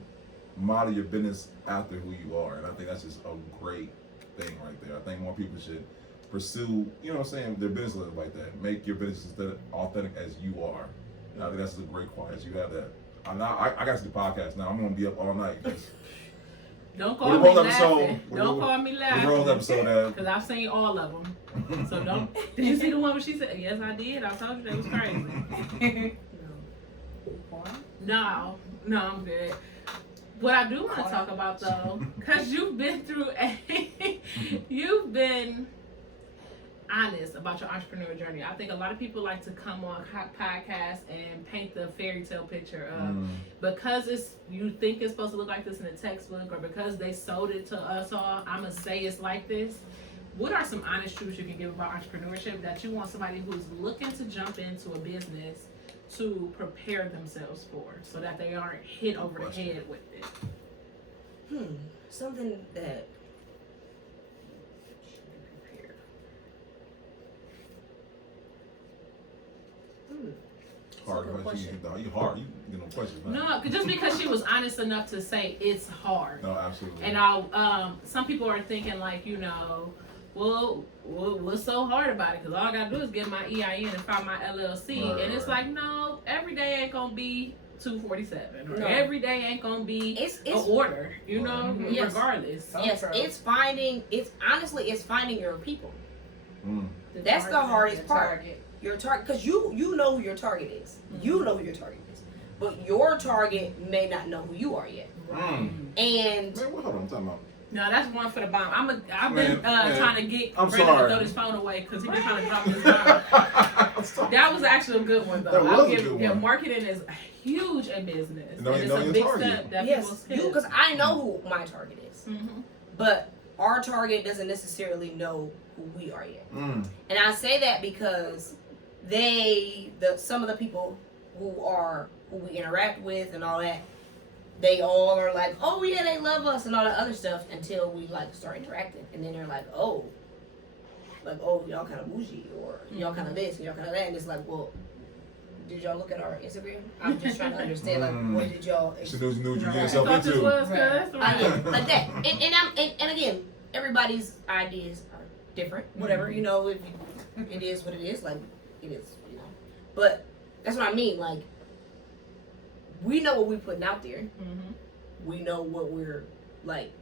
model your business after who you are, and I think that's just a great thing right there. I think more people should pursue, you know what I'm saying, their business like that. Make your business as authentic as you are. And I think that's a great quality. You have that. I got to do podcasts now. I'm gonna be up all night. Don't call me What laughing. Don't call me The laughing. Rose episode. Because I've seen all of them. So don't. Did you see the one where she said, yes, I did? I told you that was crazy. No, I'm good. What I do want to talk about though, because you've been honest about your entrepreneur journey. I think a lot of people like to come on podcasts and paint the fairy tale picture of because you think it's supposed to look like this in a textbook, or because they sold it to us all, I'm gonna say it's like this. What are some honest truths you can give about entrepreneurship that you want somebody who's looking to jump into a business to prepare themselves for, so that they aren't hit over the head with it? Something that Hard question. You hard. You get no questions. Man. No, just because she was honest enough to say it's hard. No, absolutely. And some people are thinking like, well, what's so hard about it? Because all I gotta do is get my EIN and file my LLC, Right, and it's right. like, no, every day ain't gonna be 247, or No. every day ain't gonna be it's an order, Yes. regardless. yes, it's finding your people. Mm. That's the hardest part. Target. Your target, because you know who your target is. You know who your target is, but your target may not know who you are yet. Mm. And Man, what? Hold on, I'm talking about. No, that's one for the bomb. I've been Man, trying to get I'm Brandon to sorry. throw this phone away because he been trying to drop this bomb. That was actually a good one though. That was a good one. Marketing is huge in business. You know and it's your a big target. step that yes, people skip. because I know who my target is, Mhm. but our target doesn't necessarily know who we are yet. Mm. And I say that because some of the people who we interact with and all that, they all are like, oh yeah, they love us and all that other stuff until we like start interacting, and then they're like, oh, y'all kind of bougie, or y'all kind of this, and y'all kind of that, and it's like, well, did y'all look at our Instagram? I'm just trying to understand, like, what did y'all? She knew what you Right. get I yourself thought this into. was Right. good. Yeah, like that, and again, everybody's ideas are different. Whatever, if it is what it is, like it is, But that's what I mean. Like, we know what we're putting out there. Mhm. We know what we're like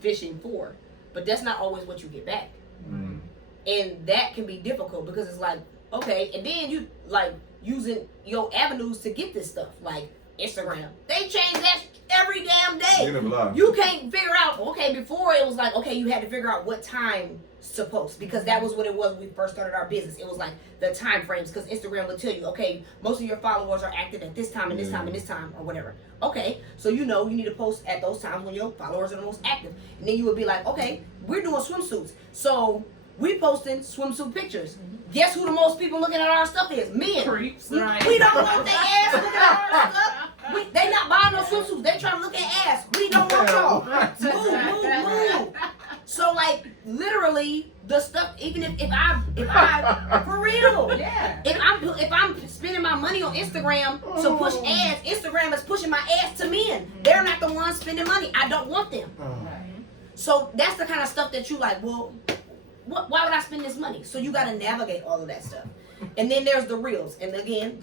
fishing for, but that's not always what you get back, Mm. and that can be difficult because it's like, okay, and then you like using your avenues to get this stuff, like Instagram. They change that every damn day. You never lie. You can't figure out, okay, before it was like, okay, you had to figure out what time to post, because that was what it was when we first started our business. It was like the time frames, because Instagram will tell you, okay, most of your followers are active at this time and this time and this time or whatever. Okay, so you need to post at those times when your followers are the most active. And then you would be like, okay, we're doing swimsuits, so we posting swimsuit pictures. Guess who the most people looking at our stuff is? Men. Creeps, We right. don't want their ass looking at our stuff. They not buying no swimsuits. They trying to look at ass. We don't want y'all. Move. So like literally the stuff. Even if I for real. Yeah. If I'm spending my money on Instagram to push ads, Instagram is pushing my ads to men. They're not the ones spending money. I don't want them. So that's the kind of stuff that you like. Well, why would I spend this money? So you got to navigate all of that stuff. And then there's the reels. And again,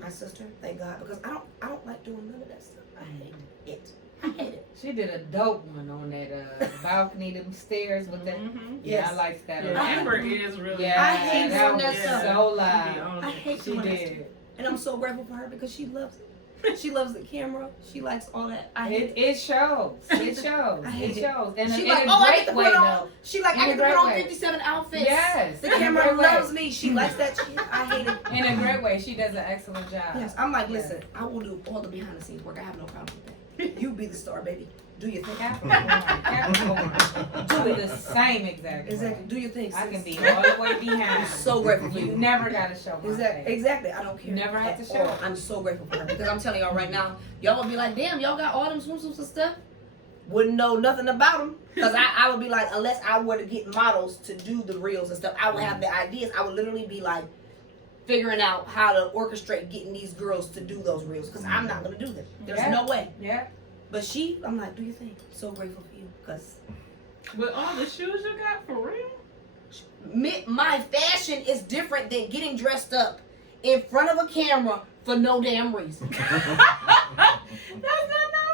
my sister, thank God, because I don't like doing none of that stuff. I hate it. I hate it. She did a dope one on that balcony, them stairs with that. Mhm. Yeah, Yes. I liked that. Yeah, a lot. Amber is really. Yeah, I hate that doing that was stuff. so loud. I hate She doing that did. stuff. And I'm so grateful for her because she loves it. She loves the camera. She likes all that. I hate it. It shows. It shows. I hate It it. shows. And She in like, a I get great to way, put on. though. She like, In I a get to great put on way. 57 outfits. Yes. The in a camera great way. loves me. She likes that shit. I hate it. In a great way. She does an excellent job. Yes, I'm like, listen, I will do all the behind the scenes work. I have no problem with that. You be the star, baby. Do you think? Capricorn. Do the same exactly. Exactly. Do you think? I can sis? be all the way behind. I'm so grateful for You you. never gotta show my face. Exactly. I don't care. Never had to at show. all. I'm so grateful for her because I'm telling y'all right now, y'all would be like, damn, y'all got all them swimsuits and stuff. Wouldn't know nothing about them because I would be like, unless I were to get models to do the reels and stuff, I would have the ideas. I would literally be like figuring out how to orchestrate getting these girls to do those reels because I'm not gonna do them. There's no way. Yeah. But I'm like, do you think? So grateful for you because With all the shoes you got, for real? my fashion is different than getting dressed up in front of a camera for no damn reason. That's not no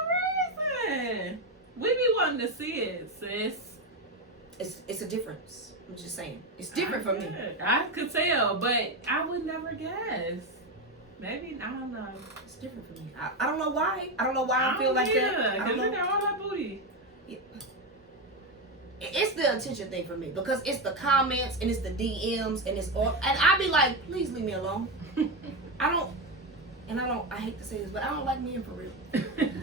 reason. We be wanting to see it, sis. It's a difference. I'm just saying. It's different for me. I could tell, but I would never guess. Maybe, I don't know. It's different for me. I don't know why. I don't know why I feel like that. I Because don't look know. at all that booty. It's the attention thing for me because it's the comments and it's the DMs and it's all. And I be like, please leave me alone. I hate to say this, but I don't like men for real.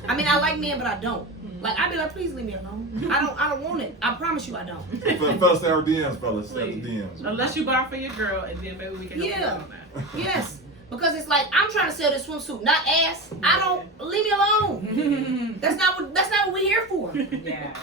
I mean, I like men, but I don't. Like, I be like, please leave me alone. I don't want it. I promise you I don't. Fellas, stay our DMs, fellas. Stay the Please. DMs. Unless you buy for your girl, and then maybe we can help you Yeah. out on that. Yes. Because it's like, I'm trying to sell this swimsuit, not ass. I don't, leave me alone. That's not what we're here for. Yeah.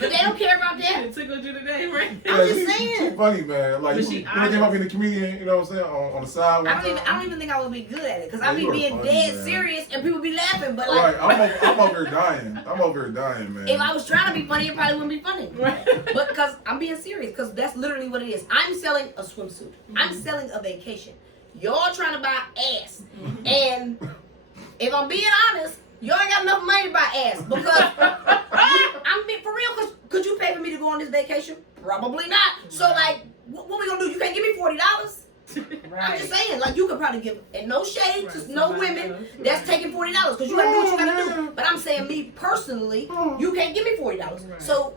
But they don't care about that. It tickled you today, right? I'm just She saying. funny, man. Like, But you she know, came up honest. in the comedian, you know what I'm saying, on the side. I don't even think I would be good at it because I Yeah, be you are being funny, dead man. serious and people be laughing. But Right, like, I'm over here dying. I'm over here dying, man. if I was trying to be funny, it probably wouldn't be funny. Right. But because I'm being serious, because that's literally what it is. I'm selling a swimsuit. I'm selling a vacation. Y'all trying to buy ass, and if I'm being honest, y'all ain't got enough money to buy ass because I'm being for real. Cause could you pay for me to go on this vacation? Probably not. So like, what we gonna do? You can't give me $40. I'm just saying, like, you could probably give, and no shade to Right, no somebody women else. that's taking $40 because you gotta do what you gotta do. But I'm saying, me personally, you can't give me $40. Right. So,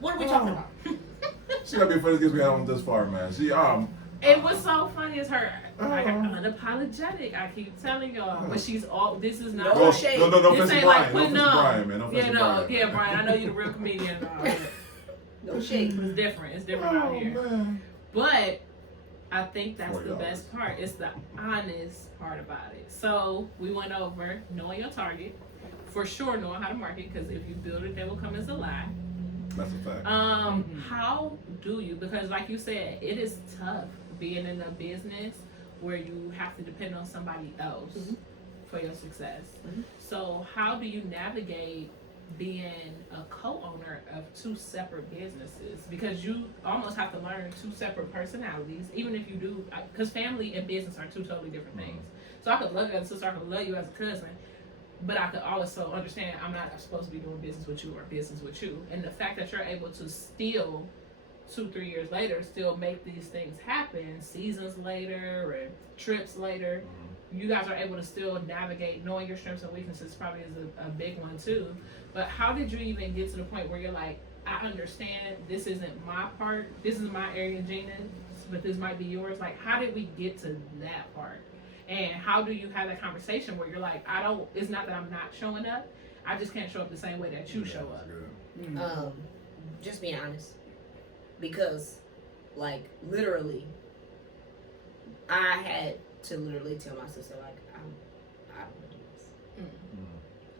what are we talking about? She gotta be the funniest guest we had on this far, man. She And what's so funny is her, like, unapologetic. I keep telling y'all, but she's all. This is not. No like, shade. No This offense to ain't like Brian. putting No offense to up. Brian, man. No offense Yeah, to no, Brian. yeah, Brian. I know you're the real comedian. And all, but No shade. it's different. It's different out here. man. But I think that's the $40. best part. It's the honest part about it. So we went over knowing your target, for sure knowing how to market, because if you build it, they will come as a lie. That's a fact. How do you? Because like you said, it is tough being in a business where you have to depend on somebody else for your success. So how do you navigate being a co-owner of two separate businesses? Because you almost have to learn two separate personalities, even if you do, because family and business are two totally different things. So I could love you as a sister, I could love you as a cousin, but I could also understand I'm not supposed to be doing business with you or business with you. And the fact that you're able to still 2-3 years later still make these things happen, seasons later or trips later, you guys are able to still navigate. Knowing your strengths and weaknesses probably is a big one too. But how did you even get to the point where you're like, I understand this isn't my part, this is my area, Gina, but this might be yours? Like, how did we get to that part? And how do you have that conversation where you're like, it's not that I'm not showing up, I just can't show up the same way that you show up. Just being honest, because like literally, I had to literally tell my sister like, I don't want to do this.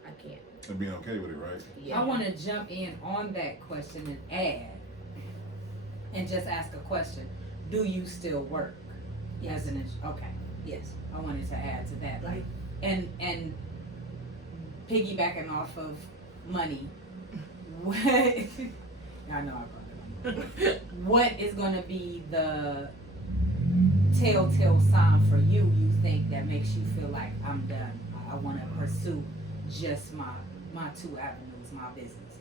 I can't. And being okay with it, right? Yeah. I want to jump in on that question and add, and just ask a question. Do you still work? Yes. Okay. Yes. I wanted to add to that, like, and piggybacking off of money. What? I know I brought it on. What is going to be the telltale sign for you? You think that makes you feel like I'm done? I want to pursue just my two avenues, my business.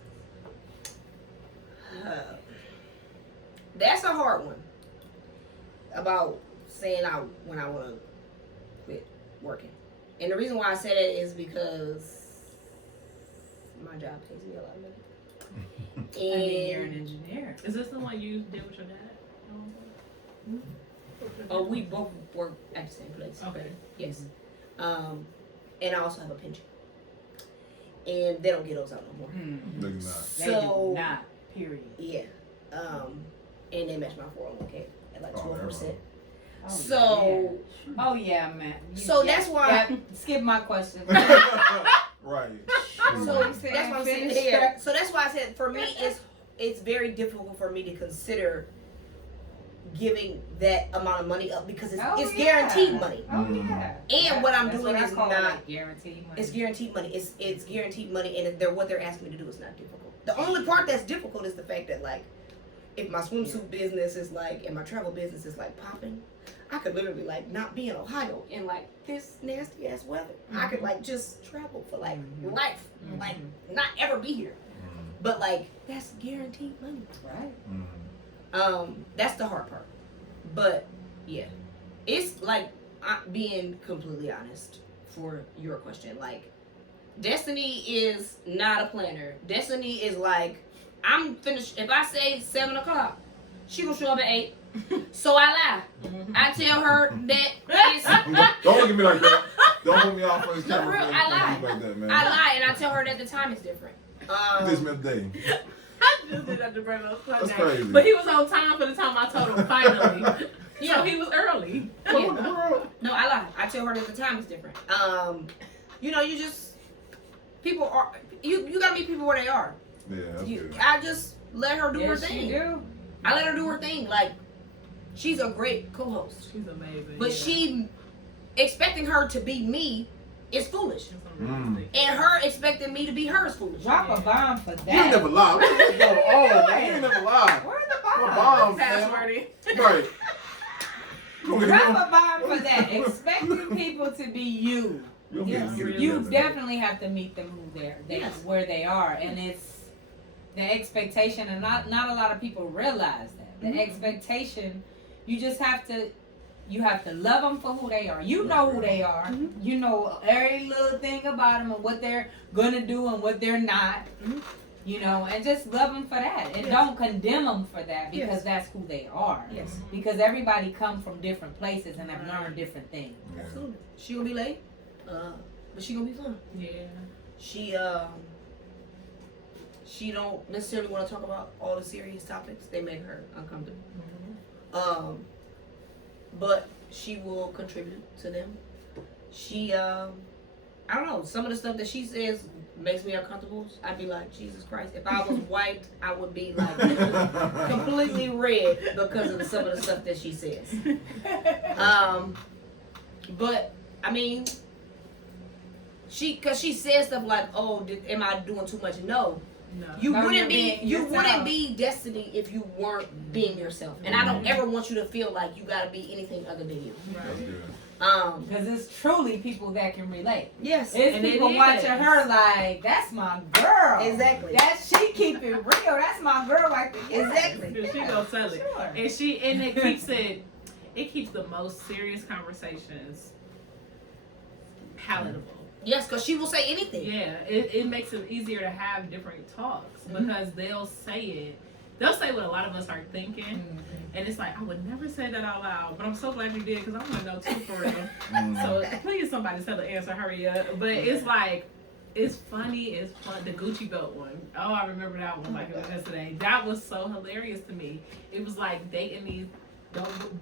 That's a hard one. About saying when I want to quit working, and the reason why I say that is because my job pays me a lot of money. I mean, you're an engineer. Is this the one you did with your dad? Oh, we both work at the same place. Okay. Yes. And I also have a pension. and they don't get those out no more. Mm-hmm. No, you're not. They So do not. Period. yeah, and they match my 401k at like 12%. Oh, So yeah. Oh yeah, man. So that's why- skip my question. Right. so that's why I'm saying here. So that's why I said for me it's very difficult for me to consider giving that amount of money up because it's guaranteed money. Oh yeah. And what I'm That's doing what I is call not like guaranteed money. It's guaranteed money. It's guaranteed money, and what they're asking me to do is not difficult. The only part that's difficult is the fact that like, if my swimsuit business is like, and my travel business is like popping, I could literally like not be in Ohio in like this nasty ass weather. I could like just travel for like life, like not ever be here. But like that's guaranteed money, right? That's the hard part. But yeah, it's like being completely honest for your question. Like, Destiny is not a planner. Destiny is like, I'm finished. If I say 7 o'clock, she gonna show up at 8. So I lie. I tell her that it's. Don't look at me like that. Don't put me off on this No, camera. for real, I lie. Like that, man. I lie and I tell her that the time is different. You just meant the day. I just did that to Brandon. That's crazy. But he was on time for the time I told him finally. So he was early. What in the world? No, I lie. I tell her that the time is different. You know, you just people are you gotta meet people where they are. Yeah, that's good. I just let her do her Yes, thing. you do. I let her do her thing. Like, she's a great co-host, She's amazing. but she expecting her to be me is foolish, She's unrealistic. and her expecting me to be her is foolish. Drop a bomb for that. You ain't never lie. What's going on, man? You ain't never lie. Where's the What bomb? bomb, man? Passwordy. Right. Drop a bomb for that. Expecting people to be you. Yes. You definitely have to meet them Yes. where they are, and it's the expectation, and not a lot of people realize that the expectation. You just have to. You have to love them for who they are. You know who they are. You know every little thing about them and what they're gonna do and what they're not. You know, and just love them for that, and don't condemn them for that because that's who they are. Yes. Because everybody come from different places and have learned different things. Absolutely. She gonna be late, but she gonna be fun. Yeah. She don't necessarily want to talk about all the serious topics. They make her uncomfortable. But she will contribute to them. She, I don't know, some of the stuff that she says makes me uncomfortable. I'd be like, Jesus Christ. If I was white, I would be like completely red because of some of the stuff that she says. But, I mean, cause she says stuff like, oh, am I doing too much? No. No. You No, wouldn't you're be being you yourself. wouldn't be Destiny if you weren't being yourself. And I don't ever want you to feel like you gotta be anything other than you. That's good. Because it's truly people that can relate. Yes. It's And people it watching is. her like, that's my girl. Exactly. She keep it real. That's my girl right there. Exactly. She gonna tell it. Sure. And it keeps the most serious conversations palatable. Yes, because she will say anything. Yeah, it makes it easier to have different talks because they'll say what a lot of us are thinking, and it's like, I would never say that out loud, but I'm so glad you did because I want to know too for real. So please, somebody tell the answer, hurry up. But it's like, it's funny, it's fun. The Gucci belt one. Oh, I remember that one like it was yesterday. That was so hilarious to me. It was like dating these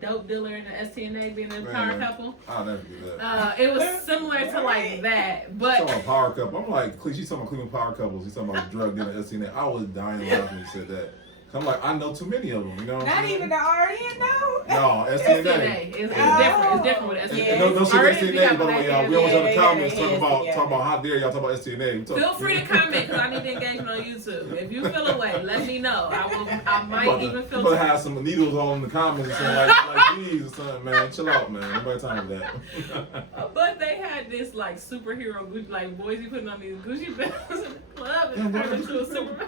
dope dealer and the STNA being a power couple. I'll never do that. It was similar to like that, but Talking about power couple. I'm like, she's talking about Cleveland power couples. She's talking about drug dealer, STNA. I was dying laughing when you said that. I'm like, I know too many of them. You know what I'm Not saying? even the RN, no. No, STNA. STNA is different. It's different with STNA. Yeah. No shit with STNA, by the way, y'all. We always have the Yeah, comments yeah, talking yeah. about how dare y'all talk about STNA. Feel free to comment because I need the engagement on YouTube. If you feel away, let me know. I might even feel. But have some needles all in the comments and saying like these or something, man. Chill out, man. Nobody time for that. But they had this like superhero Gucci, like boys you putting on these Gucci belts in the club and turned into a Superman.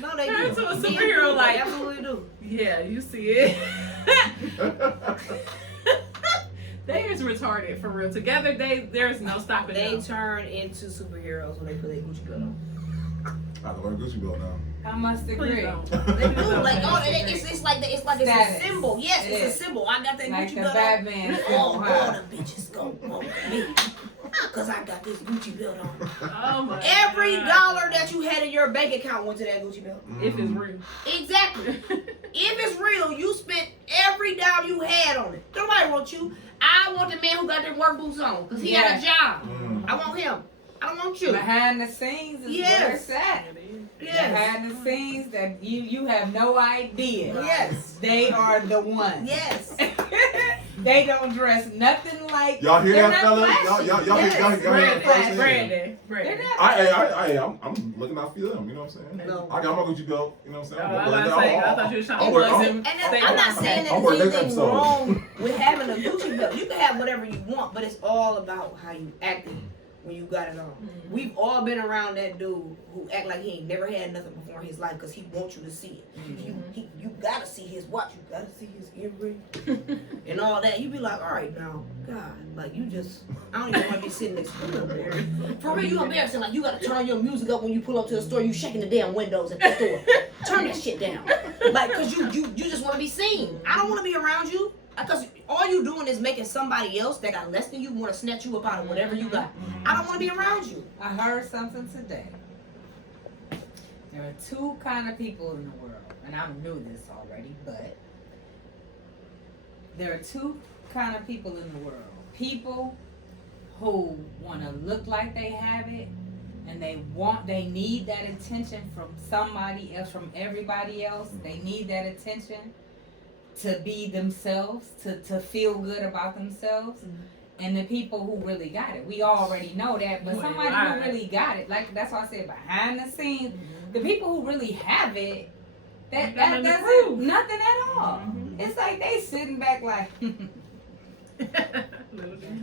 No, they Turn do. into a Me and superhero, you, like- they absolutely do. Yeah, you see it. They is retarded for real. Together, there's no stopping They them. turn into superheroes when they put their Gucci belt on. I have to learn Gucci belt now. I must agree. Please don't. They do. Like, oh, it's like it's a Status. symbol. Yes, It it's is. a symbol. I got that Like Gucci the belt Batman on. symbol, All huh? the bitches go want me. Because I got this Gucci belt on. Oh my Every God. dollar that you had in your bank account went to that Gucci belt. If it's real. Exactly. If it's real, you spent every dime you had on it. Nobody want you. I want the man who got them work boots on because he got a job. I want him. I don't want you. Behind the scenes is where it's at. Yes. Behind the scenes that you have no idea. Yes. They are the ones. Yes. They don't dress nothing like. Y'all hear they're that, not fellas? flashy. Y'all hear that first? Brandon. They're not. I'm looking out for them. You know what I'm saying? No. I got my Gucci belt. You know what I'm saying? I thought you were trying I'm to working- And I'm not saying I'm there's working next anything episode. wrong with having a Gucci belt. You can have whatever you want, but it's all about how you acted when you got it on. We've all been around that dude who act like he ain't never had nothing before in his life because he wants you to see it. You gotta see his watch. You gotta see his earring and all that. You be like, all right, now, God, like you just, I don't even want to be sitting next to you. For real, you embarrassing. Like you gotta turn your music up when you pull up to the store. You shaking the damn windows at the store. Turn that shit down. Like, cause you just want to be seen. I don't want to be around you. Because all you doing is making somebody else that got less than you want to snatch you up out of whatever you got. I don't want to be around you. I heard something today. There are two kind of people in the world, and I knew this already, but there are two kind of people in the world. People who want to look like they have it, and they need that attention from somebody else, from everybody else. They need that attention to be themselves, to feel good about themselves. And the people who really got it. We already know that, but somebody who really got it, like that's why I said behind the scenes, the people who really have it, that doesn't nothing at all. It's like they sitting back like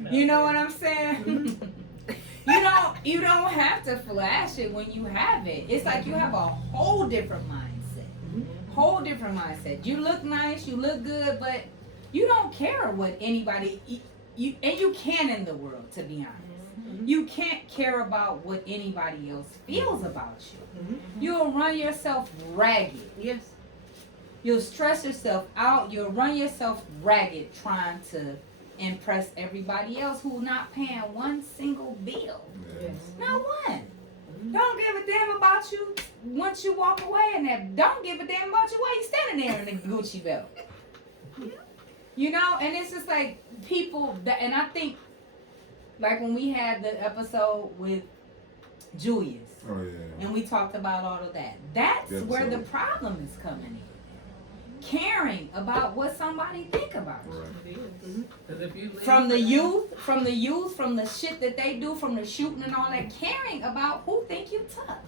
you know what I'm saying? You don't have to flash it when you have it. It's like you have a whole different mindset. Whole different mindset. You look nice, you look good, but you don't care what anybody you can in the world, to be honest. You can't care about what anybody else feels about you. You'll run yourself ragged. Yes. You'll stress yourself out. You'll run yourself ragged trying to impress everybody else who's not paying one single bill. Yes. Not one. Don't give a damn about you once you walk away, and that don't give a damn about you while you standing there in the Gucci belt. You know, and it's just like people that, and I think like when we had the episode with Julius, and we talked about all of that. That's where the problem is coming in. Caring about what somebody think about you. From the youth, from the shit that they do, from the shooting and all that, caring about who think you tough.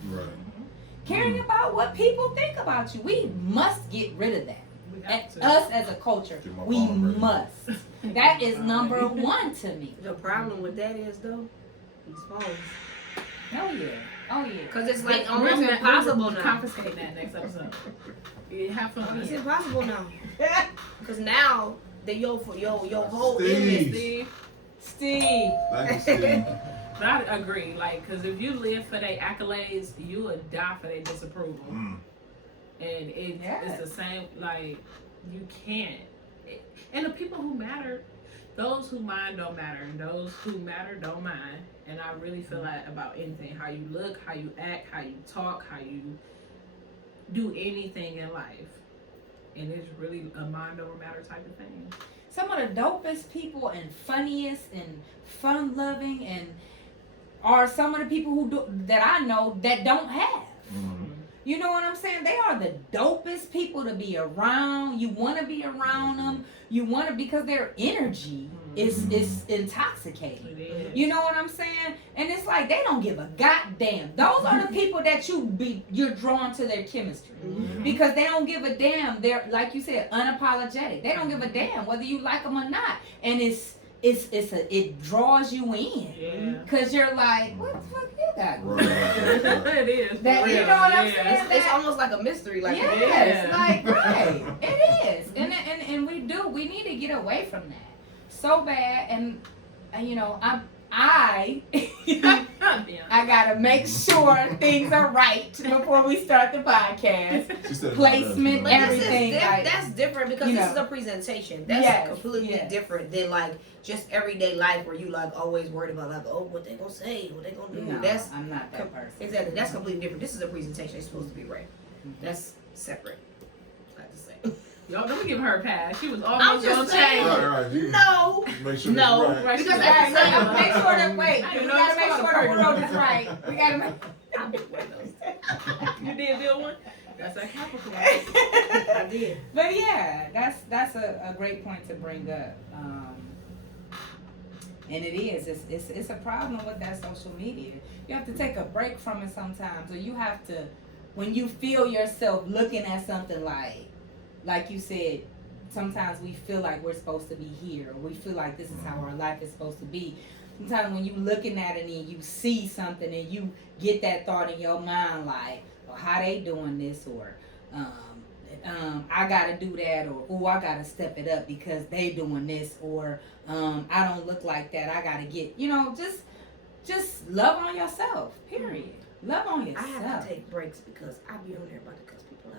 Caring about what people think about you. We must get rid of that. Us as a culture, we must. That is number one to me. The problem with that is though, these phones. Oh yeah. Because it's like almost impossible now. Confiscate that next episode. Yeah, have fun. It's impossible now. Because now your whole Steve. Steve. Thank you, Steve. But I agree, like, because if you live for their accolades, you would die for their disapproval. And it's the same, like, you can't. And the people who matter, those who mind don't matter, and those who matter don't mind. And I really feel like about anything, how you look, how you act, how you talk, how you do anything in life. And it's really a mind over matter type of thing. Some of the dopest people and funniest and fun loving and are some of the people who that I know that don't have. You know what I'm saying? They are the dopest people to be around. You want to be around them. You want to, because their energy is intoxicating. You know what I'm saying? And it's like they don't give a goddamn. Those are the people that you're drawn to their chemistry because they don't give a damn. They're, like you said, unapologetic. They don't give a damn whether you like them or not. And it draws you in because you're like, what the fuck you got? It is. That, you know what I'm saying? It's almost like a mystery. Like like right, it is, and we need to get away from that so bad. And you know, I gotta make sure things are right before we start the podcast. Placement, But everything. That's different because this is a presentation. That's completely different than like just everyday life where you like always worried about like, oh, what they gonna say, what they gonna do. No, I'm not that person. Exactly. That's completely different. This is a presentation. It's supposed to be right. That's separate. I have to say. Y'all, don't give her a pass. She was I'm almost just on saying. change. No. Make sure No. it's right. Because Make sure that we know gotta it's make called sure a the world is right. We gotta make. You did build one? That's a Capricorn. I did. But yeah, that's a great point to bring up. And it is. It's a problem with that social media. You have to take a break from it sometimes, or you have to, when you feel yourself looking at something like you said, sometimes we feel like we're supposed to be here, or we feel like this is how our life is supposed to be. Sometimes when you looking at it and you see something and you get that thought in your mind like, well, how they doing this, or I gotta do that, or oh, I gotta step it up because they doing this, or I don't look like that, I gotta get, just love on yourself, period. Love on yourself. I have to take breaks because I be on there about to cuss people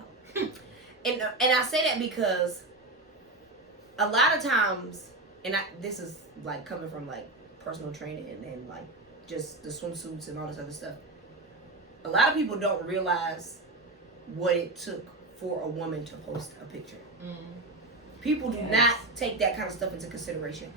out. and I say that because a lot of times, and this is like coming from like personal training and like just the swimsuits and all this other stuff. A lot of people don't realize what it took for a woman to post a picture. People do not take that kind of stuff into consideration.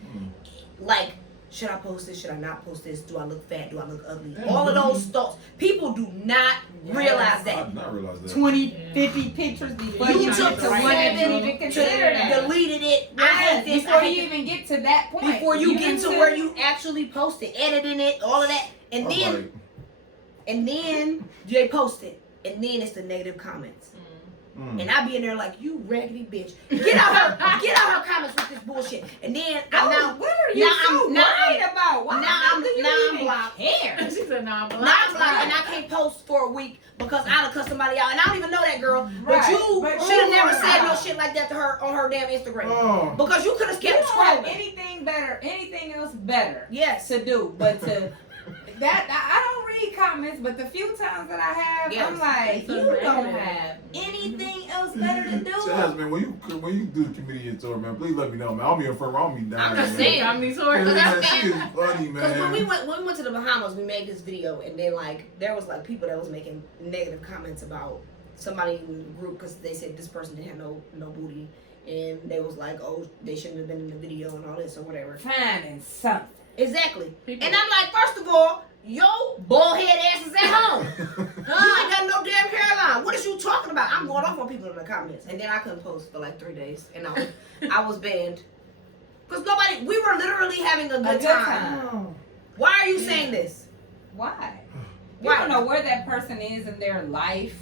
Like, should I post this? Should I not post this? Do I look fat? Do I look ugly? All of those thoughts. People do not realize that. I did not realize that. 20, 50 pictures before You you took get to one that you even consider that. deleted it. I Yes, hate this. before I hate you this. even get to that point. Before you get to where you actually post it, editing it, all of that. And then they post it. And then it's the negative comments. And I be in there like, you raggedy bitch. Get out her comments with this bullshit. And then what are you worried about? Why I'm blocked. Care? She said, nah, I'm Now I'm blocked and I can't post for a week because I done cut somebody out. And I don't even know that girl. But Right. you But should have never oh said my no God. shit like that to her on her damn Instagram. Oh. Because you could have You kept don't have scrolling. anything else better Yes. to do, but to that I don't read comments, but the few times that I have, Yes. I'm like, It's so you don't negative. have anything else better to do. Jazmine, when you do the comedian tour, man, please let me know, man. I'll be in front row. I'll be down I'm there, just man. saying. Comedy tour. Man, that's she is funny, Because man. when we went to the Bahamas, we made this video, and then like there was like people that was making negative comments about somebody in the group because they said this person didn't have no booty, and they was like, oh, they shouldn't have been in the video and all this or whatever. Finding something. Exactly. People- And I'm like, first of all, yo bald head ass is at home. I ain't got no damn hairline. What is you talking about? I'm going off on people in the comments, and then I couldn't post for like 3 days, and I was banned because we were literally having a good time. Why are you saying this? Why? You Why? don't know where that person is in their life.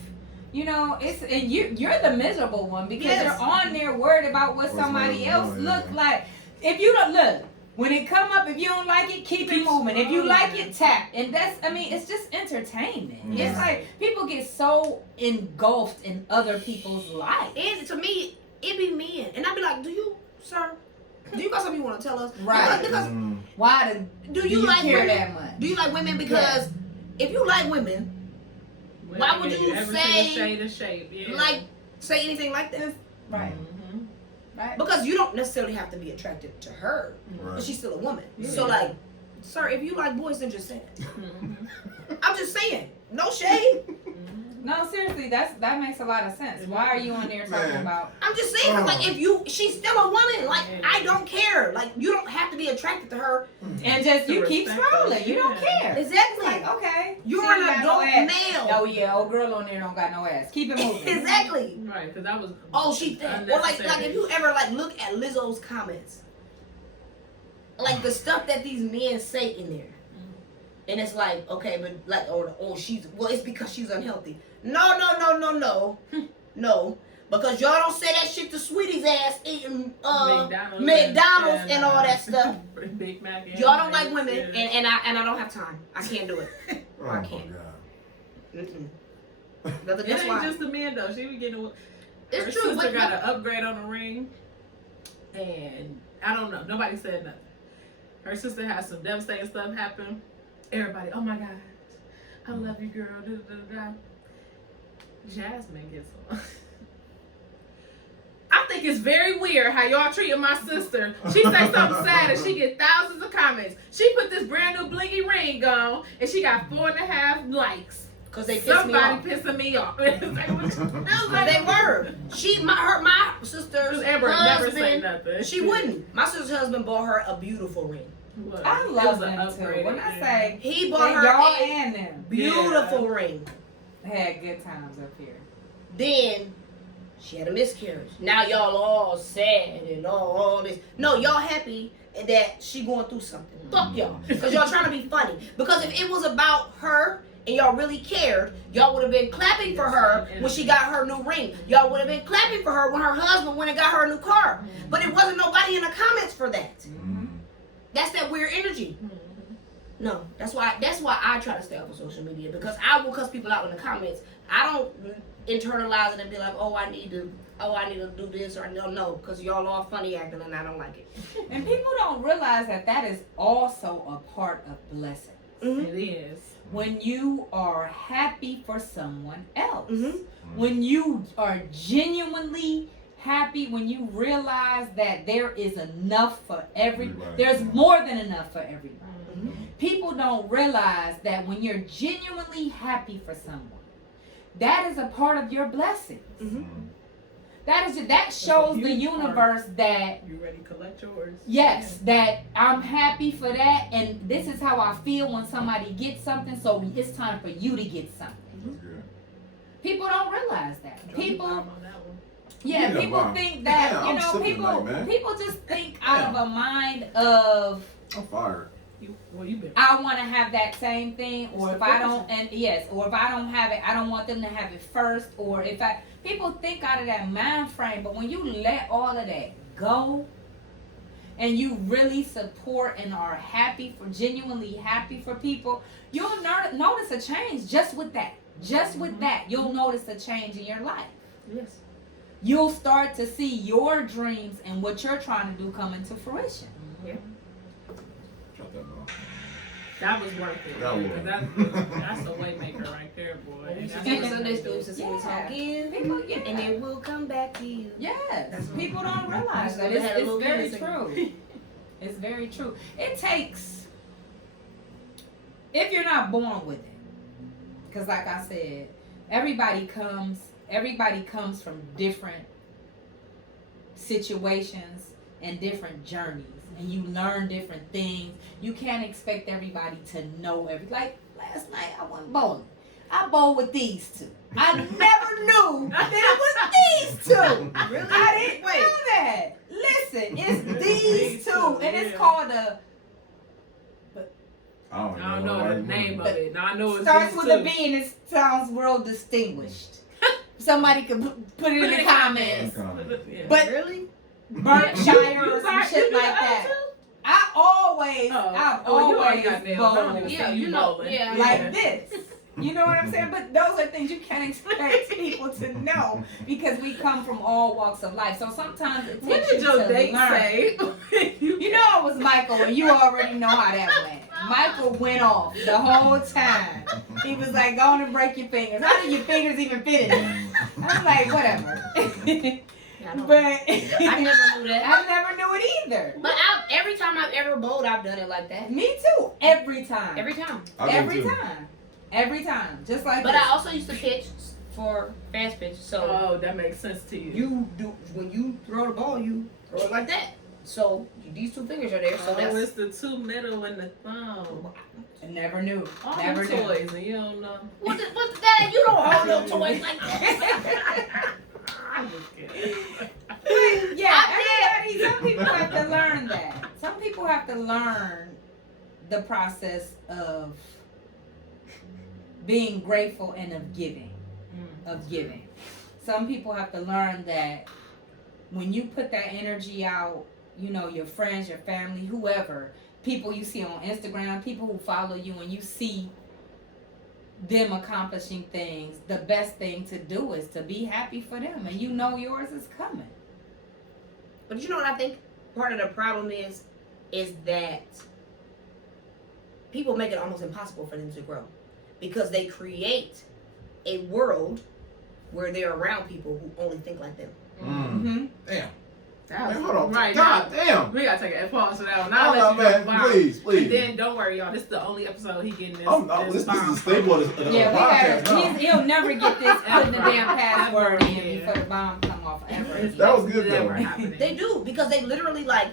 And you're the miserable one because Yes. you're on there worried about what somebody else look yeah. like. If you don't look, when it come up, if you don't like it, keep it moving. If you like it, tap. And it's just entertainment. Yeah. It's like people get so engulfed in other people's life. And to me, it be men, and I be like, do you got something you want to tell us? Right. Because Why do you like care women? that much? Do you like women? Because if you like women, why would you every say, single shade of shape? Yeah. like say anything like that? Right. Mhm. Right. Because you don't necessarily have to be attracted to her, Right. but she's still a woman. Yeah. So like, sir, if you like boys, then just say it. Mhm. I'm just saying, no shade. No, seriously, that makes a lot of sense. Why are you on there talking Man. about? I'm just saying, 'cause, like she's still a woman. Like Yeah. I don't care. Like you don't have to be attracted to her. And just To you keep respect her, scrolling. You don't yeah. care. Exactly. Like, okay. You're she an ain't got adult no ass. male. Oh yeah, old girl on there don't got no ass. Keep it moving. Exactly. Right, because that was. Oh, she thick. Or like if you ever like look at Lizzo's comments, like the stuff that these men say in there, and it's like, okay, but like, it's because she's unhealthy. No, because y'all don't say that shit to Sweetie's ass eating McDonald's and all that stuff. Big Mac. and Y'all don't like rice, women, yeah. and I don't have time. I can't do it. Oh I my can't. God. That's It ain't why. just the men though. She was getting. It's her true, sister but- got an upgrade on the ring, and I don't know. Nobody said nothing. her sister has some devastating stuff happen. Everybody, oh my gosh, I love you, girl. Da, da, da, da. Jazmine gets on. I think it's very weird how y'all treating my sister. She say something sad and she get thousands of comments. She put this brand new blingy ring on and she got 4.5 likes. Cause they Somebody pissing me off. They were. My sister's Amber never say husband. nothing. She wouldn't. My sister's husband bought her a beautiful ring. What? I It love was an them too. upgrade, When I yeah. say He bought her y'all a and them beautiful ring. had good times up here. Then she had a miscarriage. Now y'all all sad and all this. No, y'all happy that she going through something. Fuck y'all. Because y'all trying to be funny. Because if it was about her and y'all really cared, y'all would have been clapping for her when she got her new ring. Y'all would have been clapping for her when her husband went and got her a new car. But it wasn't nobody in the comments for that. Mm-hmm. That's that weird energy. No, that's why I try to stay off of social media, because I will cuss people out in the comments. I don't internalize it and be like, oh, I need to do this, or no, because y'all all funny acting and I don't like it. And people don't realize that is also a part of blessing. Mm-hmm. It is. When you are happy for someone else, Mm-hmm. when you are genuinely happy, when you realize that there is enough for there's more than enough for everybody. Mm-hmm. People don't realize that when you're genuinely happy for someone, that is a part of your blessing. Mm-hmm. That shows the huge universe that You ready to collect yours? yes, that I'm happy for that, and this is how I feel when somebody gets something, so it's time for you to get something. That's good. People don't realize that. People, I'm on that one. yeah, Yeah, people wow. think that, Yeah, you I'm know, sipping people tonight, man. people just think out of a mind of, I'm fired. You been. I want to have that same thing, or if I don't, or if I don't have it, I don't want them to have it first, or if people think out of that mind frame, but when you let all of that go, and you really support and are genuinely happy for people, you'll notice a change just with that. Just with that, you'll notice a change in your life. Yes. You'll start to see your dreams and what you're trying to do come into fruition. Yeah. Shut that off. That was worth it. That was. That's a way maker right there, boy. We used to That's sing what- Sunday school, we used to sing this song, give, People, yeah. and it will come back to you. Yes, people don't realize that. They had a It's little very kid true. It's very true. It takes, if you're not born with it, because like I said, everybody comes from different situations and different journeys, and you learn different things. You can't expect everybody to know everything. Like last night, I went bowling. I bowled with these two. I never knew that it was these two. Really? I didn't know that. Listen, it's these two, and it's called a. I I don't know the name of it. Now I know it's Starts these with a two. B and it sounds real distinguished. Somebody could put it in the comments. Yeah. But Really? Berkshire or some You shit do like that. I've always you already got nails. I don't even Yeah, see you know, bowling. yeah. like this. You know what I'm saying? But those are things you can't expect people to know because we come from all walks of life. So sometimes it takes What did you your to date learn. say? You know it was Michael, and you already know how that went. Michael went off the whole time. He was like, go on and break your fingers. How did your fingers even fit in there? I'm like, whatever. I know. But I never knew that. I never knew it either. But every time I've ever bowled, I've done it like that. Me too. Every time. Every time. Every time. Every time. Just like But this. I also used to pitch for fast pitch. So Oh, that makes sense to you. you do, when you throw the ball, you throw it like that. So these two fingers are there. So Oh, that's it's the two middle and the thumb. I never knew. All Never them knew. toys, and you don't know. what's that? You don't hold no toys like that. I'm just kidding. Yeah, everybody, some people have to learn that. Some people have to learn the process of being grateful and of giving. Some people have to learn that when you put that energy out, you know, your friends, your family, whoever, people you see on Instagram, people who follow you, and you see them accomplishing things, the best thing to do is to be happy for them, and you know yours is coming. But you know what I think part of the problem is that people make it almost impossible for them to grow because they create a world where they're around people who only think like them. Mm-hmm. Damn. That Man, hold on. right. God damn. We gotta take a pause for that one. Hold I'll on, let you man. know. Please. And then don't worry, y'all. This is the only episode he getting this. This is the staple of the Yeah, podcast. we now. gotta. He'll never get this putting the damn password in before the bomb come off ever. That was good, Never though. happening. They do, because they literally, like,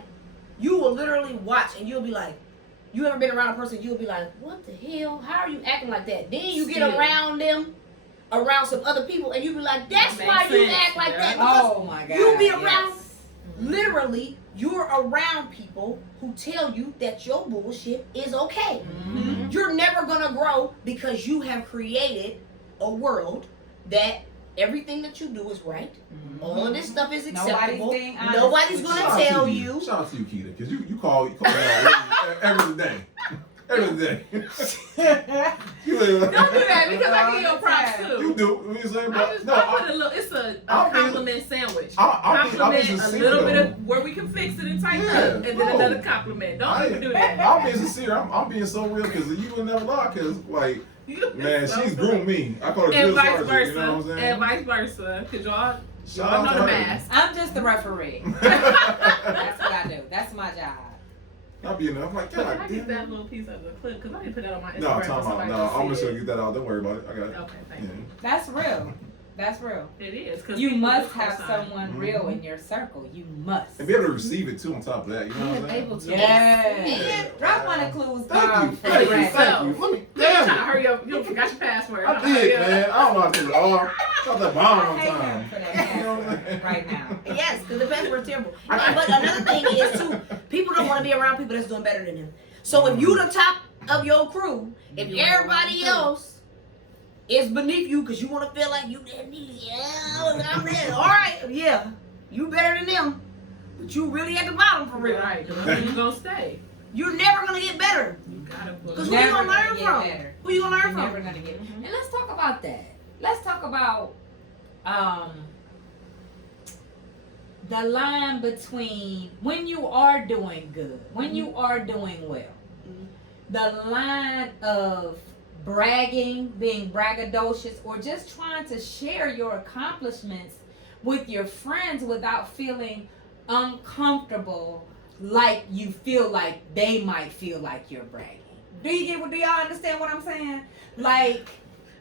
you will literally watch and you'll be like, you ever been around a person, you'll be like, what the hell? How are you acting like that? Then you get Still. around them, around some other people, and you be like, that's Makes why you sense, act like yeah. that. Because Oh my God. you be around, yes. literally, you're around people who tell you that your bullshit is okay. Mhm. You're never gonna grow because you have created a world that everything that you do is right. Mhm. All of this stuff is Nobody's acceptable. being honest Nobody's with gonna Shout out tell to you. Shout out to you, Keita, because you call me out every day. Every day. You Don't do that because I give you props too. You do. What you say? I put a little. It's a I'll be- compliment sandwich. I'll be Compliment a sincere, little bit though. of where we can fix it and tighten Yeah, up, and then no. another compliment. Don't even do that. I'm being sincere. I'm being so real because you would never lie. Because like, man, So she's funny. groomed me. I call her And drill vice sergeant. versa. You know what I'm saying? And vice versa. Cause y'all Shout out know to the her. mask. I'm just the referee. That's what I do. That's my job. I'll be in there. I'm like, But God can I get damn. that little piece of the clip? Cause I need to put that on my Instagram. No, for time out. somebody No, to I'm just see gonna it. get that out. Don't worry about it. I got it. Okay, thank Yeah. you. That's real. That's real. It is. Cause You people must do have co-sign. someone Mhm. real in your circle. You must. And be able to receive it too on top of that. You know what I'm saying? Able to. Yeah. Drop one of Clue's Thank you. bombs. Thank you. Right. Thank you. Let me. I'm trying to Damn. hurry up. You forgot your password. I did, man. I don't know how to do it all. Drop that bomb I on hate him time. for that You know what I'm answer saying? right now. Yes, because the password's terrible. But another thing is too, people don't want to be around people that's doing better than them. So if you the top of your crew, if You want everybody to- else is beneath you because you want to feel like you that need, I'm there. All right, yeah, you better than them, but you really at the bottom for real. Right. Cause where you gonna stay? You're never gonna get better. You gotta put. Because who you gonna learn get from? better. Who you gonna learn You're never from? gonna get. Mhm. And let's talk about that. Let's talk about the line between when you are doing good, when you are doing well. Mhm. The line of bragging, being braggadocious, or just trying to share your accomplishments with your friends without feeling uncomfortable, like you feel like they might feel like you're bragging. Do y'all understand what I'm saying? Like,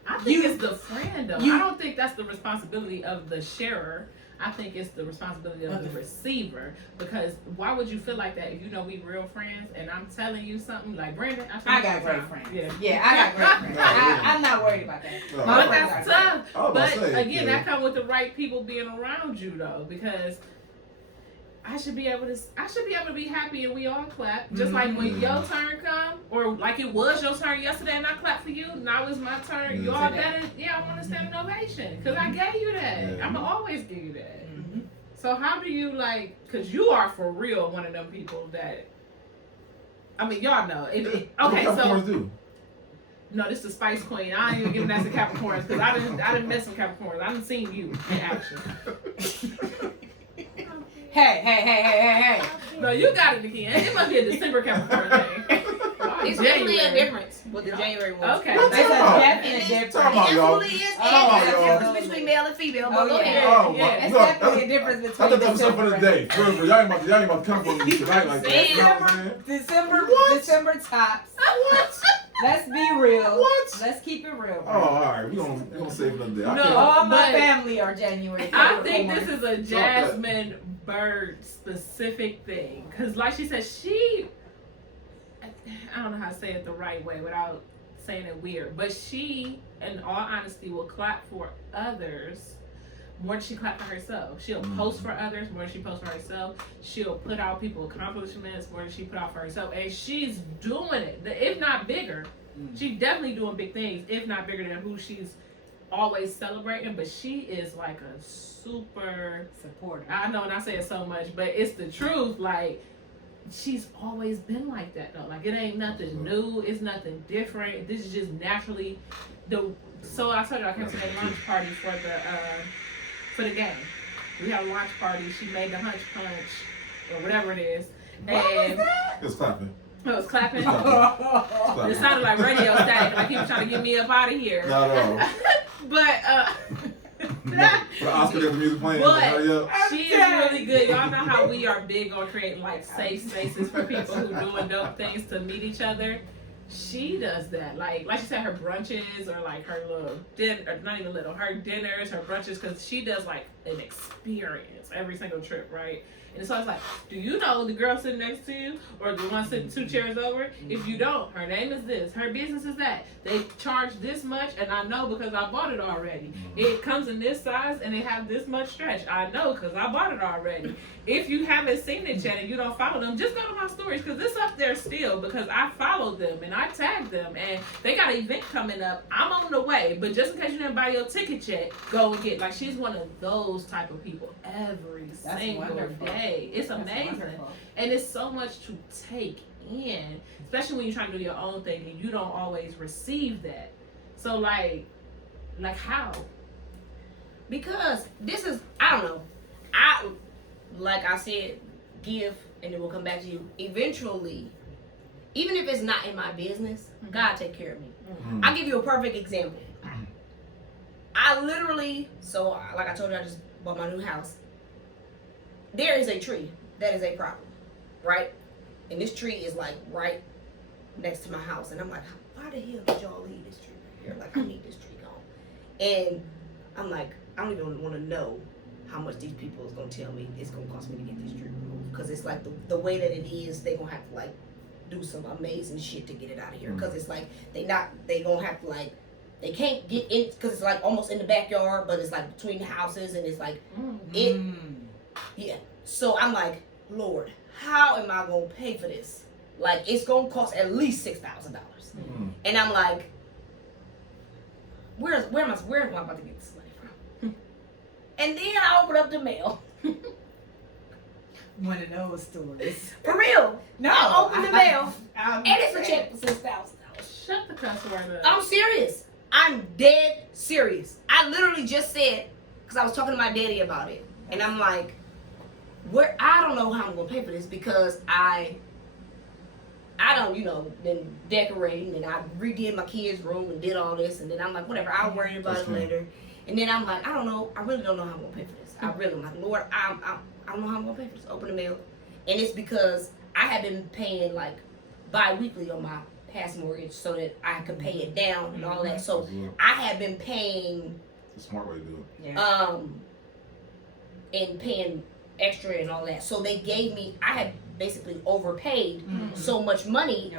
I think You- it's the friend though. you- I don't think that's the responsibility of the sharer. I think it's the responsibility of the receiver. Because why would you feel like that if you know we real friends and I'm telling you something like Brandon? I got great friends. friends. Yeah. I got great friends. No, yeah. I'm not worried about that. No, My But friends that's are tough. I was But about to say, again, yeah. that comes with the right people being around you though, because I should be able to be happy and we all clap. Just like when your turn come, or like it was your turn yesterday and I clapped for you, now it's my turn. Yeah. You all better, I want to stand ovation because I gave you that. Yeah. I'm going to always give you that. Mhm. So how do you because you are for real one of them people that, I mean, y'all know. What Okay, so, Capricorns do? no, this is the Spice Queen. I ain't even giving that to Capricorns because I didn't mess with Capricorns. I done seen you in action. Hey. No, you got it again. It must be a December Capricorn thing. It's definitely a difference with the January one. Okay. What's There's a up? definite It difference. Talk about y'all. definitely is. Oh, And there's a y'all. difference between male and female. But Oh, go yeah. ahead. Oh, Yeah. my It's God. definitely a difference I between thought that was something for the December. day. For real, y'all ain't about to come for me tonight like that. You know what I'm saying? December tops. What? Let's be real. What? Let's keep it real. Oh, all right. We gonna save another day. I No. can't- All my But- family are January. I think this Capricorn. is a Jazmine Byrd specific thing. Because, like she said, I don't know how to say it the right way without saying it weird, but she, in all honesty, will clap for others more than she clap for herself. She'll post for others more than she posts for herself. She'll put out people's accomplishments more than she put out for herself. And she's doing it, if not bigger. She's definitely doing big things, if not bigger than who she's always celebrating. But she is like a super supporter. I know, and I say it so much, but it's the truth. Like, she's always been like that, though. Like, it ain't nothing new. It's nothing different. This is just naturally So I told you I came to the launch party for the game. We had a launch party. She made the hunch punch or whatever it is. What was And that? It's clapping. I was clapping. Clapping. It sounded like radio static, like he was trying to get me up out of here. Not at all. But For the Oscar, got the music playing. But Hurry up. she is really good. Y'all know how we are big on creating like safe spaces for people who doing dope things to meet each other. She does that. Like she said, her brunches or like her little dinner, not even little, her dinners, her brunches, because she does like an experience every single trip, right? And so I was like, do you know the girl sitting next to you or the one sitting 2 chairs over? If you don't, her name is this, her business is that. They charge this much, and I know because I bought it already. It comes in this size, and they have this much stretch. I know because I bought it already. If you haven't seen it yet and you don't follow them, just go to my stories because it's up there still because I followed them and I tagged them. And they got an event coming up. I'm on the way, but just in case you didn't buy your ticket yet, go and get. Like, she's one of those type of people every single day. It's amazing. And it's so much to take in, especially when you're trying to do your own thing and you don't always receive that. So like how? Because this is, I don't know. Like I said, give and it will come back to you. Eventually, even if it's not in my business, God take care of me. Mm-hmm. I'll give you a perfect example. I literally, like I told you, I just bought my new house. There is a tree that is a problem, right? And this tree is like right next to my house. And I'm like, why the hell did y'all leave this tree right here? Like, I need this tree gone. And I'm like, I don't even want to know how much these people is going to tell me it's going to cost me to get this tree removed. Because it's like the way that it is, they're going to have to like do some amazing shit to get it out of here. Because it's like, they going to have to like, they can't get in, because it's like almost in the backyard, but it's like between the houses and it's like, yeah. So I'm like, Lord, how am I going to pay for this? Like, it's going to cost at least $6,000. And I'm like, where am I about to get this money from? And then I open up the mail. One of those stories. For real. No. I open the mail, and it's a check for $6,000. Shut the cuss word up. I'm serious. I'm dead serious. I literally just said, because I was talking to my daddy about it, and I'm like, I don't know how I'm gonna pay for this because I don't, been decorating and I redid my kids' room and did all this, and then I'm like, whatever, I'll worry about it later. And then I'm like, I don't know, I really don't know how I'm gonna pay for this. I really am like, Lord, I don't know how I'm gonna pay for this. Open the mail, and it's because I have been paying like bi-weekly on my past mortgage so that I could pay it down and all that. So I have been paying. It's a smart way to do it. And paying extra and all that. So they gave me, I had basically overpaid so much money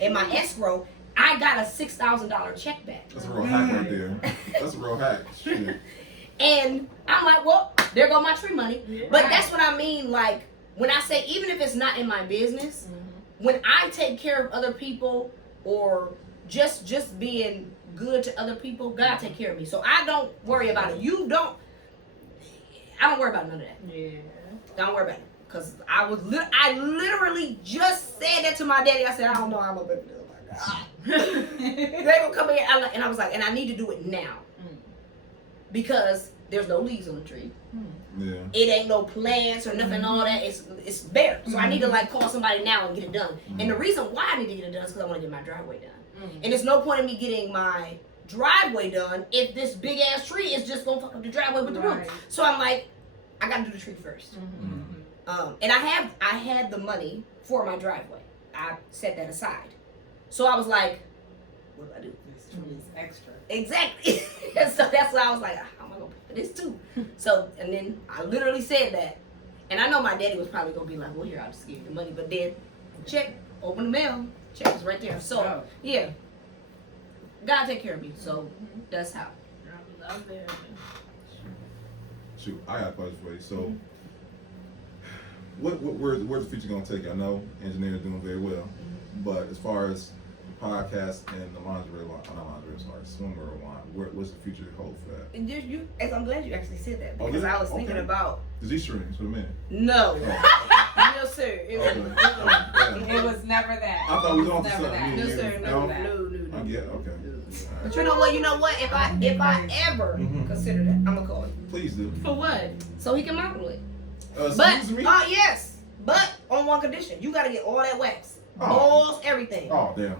in my escrow. I got a $6,000 check back. That's a real hack right there. That's a real hack. Shit. And I'm like, well, there go my tree money. But that's what I mean. Like, when I say, even if it's not in my business, when I take care of other people or just being good to other people, God take care of me. So I don't worry about it. I don't worry about none of that. Yeah. Don't worry about it. Because I literally just said that to my daddy. I said, I don't know how I'm going to pay for this. Oh my God. They will come in and I was like, and I need to do it now. Because there's no leaves on the tree. Yeah. It ain't no plants or nothing, all that. It's bare. So I need to like call somebody now and get it done. And the reason why I need to get it done is because I want to get my driveway done. And there's no point in me getting my driveway done if this big ass tree is just gonna fuck up the driveway with the roof. So I'm like, I gotta do the tree first. And I had the money for my driveway. I set that aside. So I was like, what do I do? This tree is extra. Exactly. So that's why I was like, how am I gonna pay for this too? So, and then I literally said that. And I know my daddy was probably gonna be like, well, here, I'll just give you the money. But then, check, open the mail, check was right there. So, yeah. God take care of me. So, that's how. I love that. Shoot, I got a question for you. So, where's the future gonna take you? I know engineers doing very well, but as far as the podcast and the lingerie line, swimwear line, what's the future hold for that? And I'm glad you actually said that because I was thinking about. The G-strings for a minute. No. No, sir. It was never that. I thought we was on to Never something. that. No, sir. No. Yeah, okay. But you know what? If I ever consider that, I'm gonna call you. Please do. For what? So he can model it. But yes. But on one condition, you gotta get all that wax. balls, everything. Oh, damn.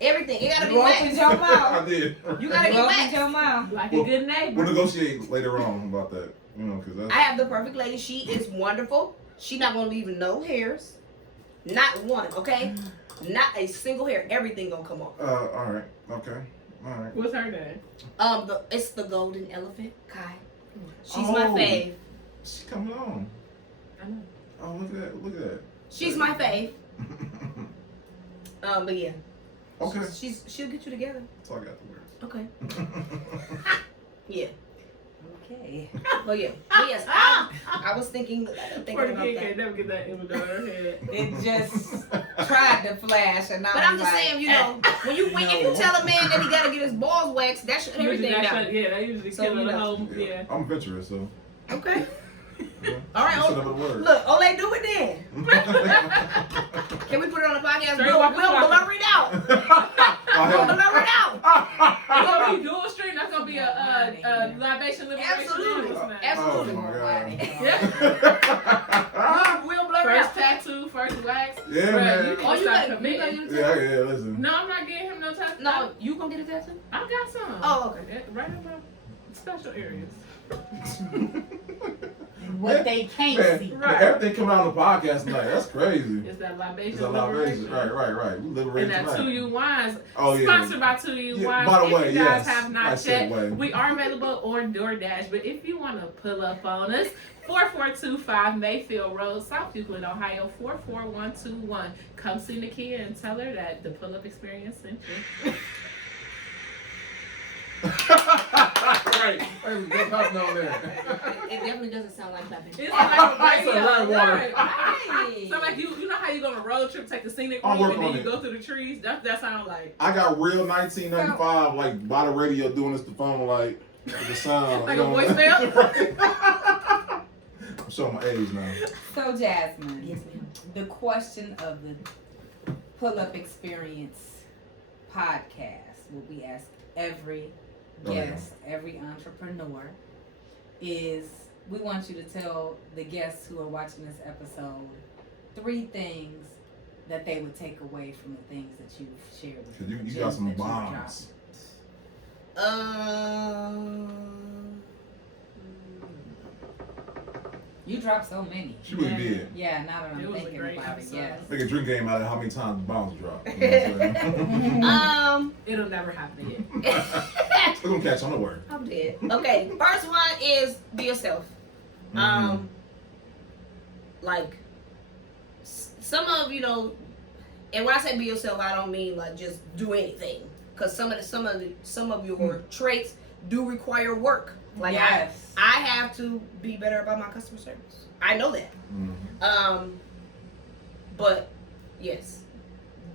Everything. It gotta be You waxed. opened your mouth. I did. You gotta You be opened waxed. your mouth. Like a good neighbor. We'll negotiate later on about that. You know, because that's. I have the perfect lady. She is wonderful. She not gonna leave no hairs. Not one, okay? Not a single hair. Everything gonna come off. All right. Okay. All right. What's her name? It's the golden elephant, Kai. She's my fave. She's coming on. I know. Oh, look at that. Look at that. She's my fave. But yeah. Okay. She'll get you together. That's all I got to wear. Okay. Yeah. Okay. But yeah. But yes, I was thinking Poor about kid that. can't never get that image on her head. It just tried to flash, and But I'm just saying, you know, if you tell a man that he gotta get his balls waxed, that shut everything down. Yeah, that usually So, kill you the know. whole. Yeah. I'm adventurous, so. Okay. Yeah. All right. Set up a word. Look, Ole, do it then. Can we put it on the podcast? Straight We'll walk blur it out. We'll blur it out. It's gonna be dual stream. That's gonna be a libation liberation. Absolutely. Podcast. Absolutely. Oh my God. Yeah. We'll blur it First out. tattoo, first wax. Yeah, Bruh, man. You need Oh, to you start got committing. Yeah, listen. No, I'm not getting him no tattoo. No, you gonna get a tattoo? I got some. Oh, okay. Right in my special areas. what they can't Man, see. Right. everything coming out on the podcast tonight. That's crazy. It's that libation It's a liberation. liberation. Right. We liberated And that tonight. 2U Wines, Oh, yeah. sponsored by 2U Yeah, Wines. by the if way, you guys yes, have not nice checked, segue. we are available on DoorDash. But if you want to pull up on us, 4425 Mayfield Road, South Euclid, Ohio, 44121. Come see Nakia and tell her that the pull-up experience sent you. Right. Hey, what's happening on there? It definitely doesn't sound like clapping. It's like a It's a radio. right water. Right. So like you know how you go on a road trip, take the scenic I'll route, work and then on you it. go through the trees. That sound like I got real 1995, like by the radio doing this to phone, like the sound. Like you a know, voicemail? Right. I'm showing my age now. So, Jasmine, Yes, ma'am. the question of the Pull-Up Experience podcast, what we ask every guest, every entrepreneur, is we want you to tell the guests who are watching this episode 3 things that they would take away from the things that you've shared with Cause you gems got some that you've bombs. You dropped so many. She really Yeah. did. Yeah, now that It I'm was a thinking great about episode. it, yes. Make a drink game out of how many times the bombs drop. You know what I'm saying? It'll never happen again. We're gonna catch on the word. I'm dead. Okay, first one is be yourself. Like some of and when I say be yourself, I don't mean like just do anything, because some of your traits do require work. Like Yes. I have to be better about my customer service. I know that. But yes,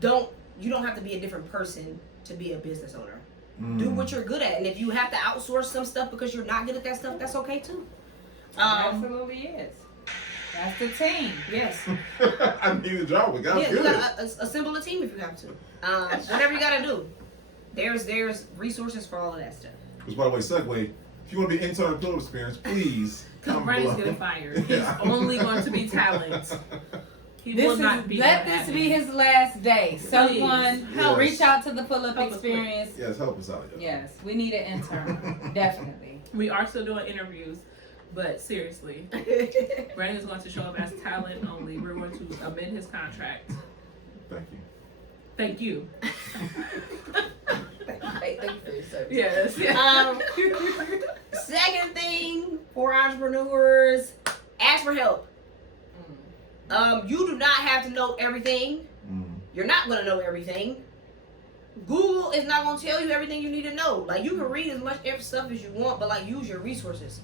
you don't have to be a different person to be a business owner. Do what you're good at, and if you have to outsource some stuff because you're not good at that stuff, that's okay too. Absolutely is. That's the team. Yes. I need a job. We got Yeah, you good. gotta assemble a team if you have to. Whatever you gotta do. There's resources for all of that stuff. Which, by the way, segue. If you want to be intern Pull-Up Experience, please Because come Brandon's below. getting fired. He's Yeah. only going to be talent. He will not be Let that this be happy. his last day. Someone Yes. reach out to the Pull-Up Help us, Experience. Yes, help us out. Yeah. Yes, we need an intern. Definitely. We are still doing interviews, but seriously, Brandon's going to show up as talent only. We're going to amend his contract. Thank you. Thank you. Thank you for your service. Yes. Second thing for entrepreneurs, ask for help. You do not have to know everything. You're not going to know everything. Google is not going to tell you everything you need to know. Like, you can read as much stuff as you want, but like, use your resources.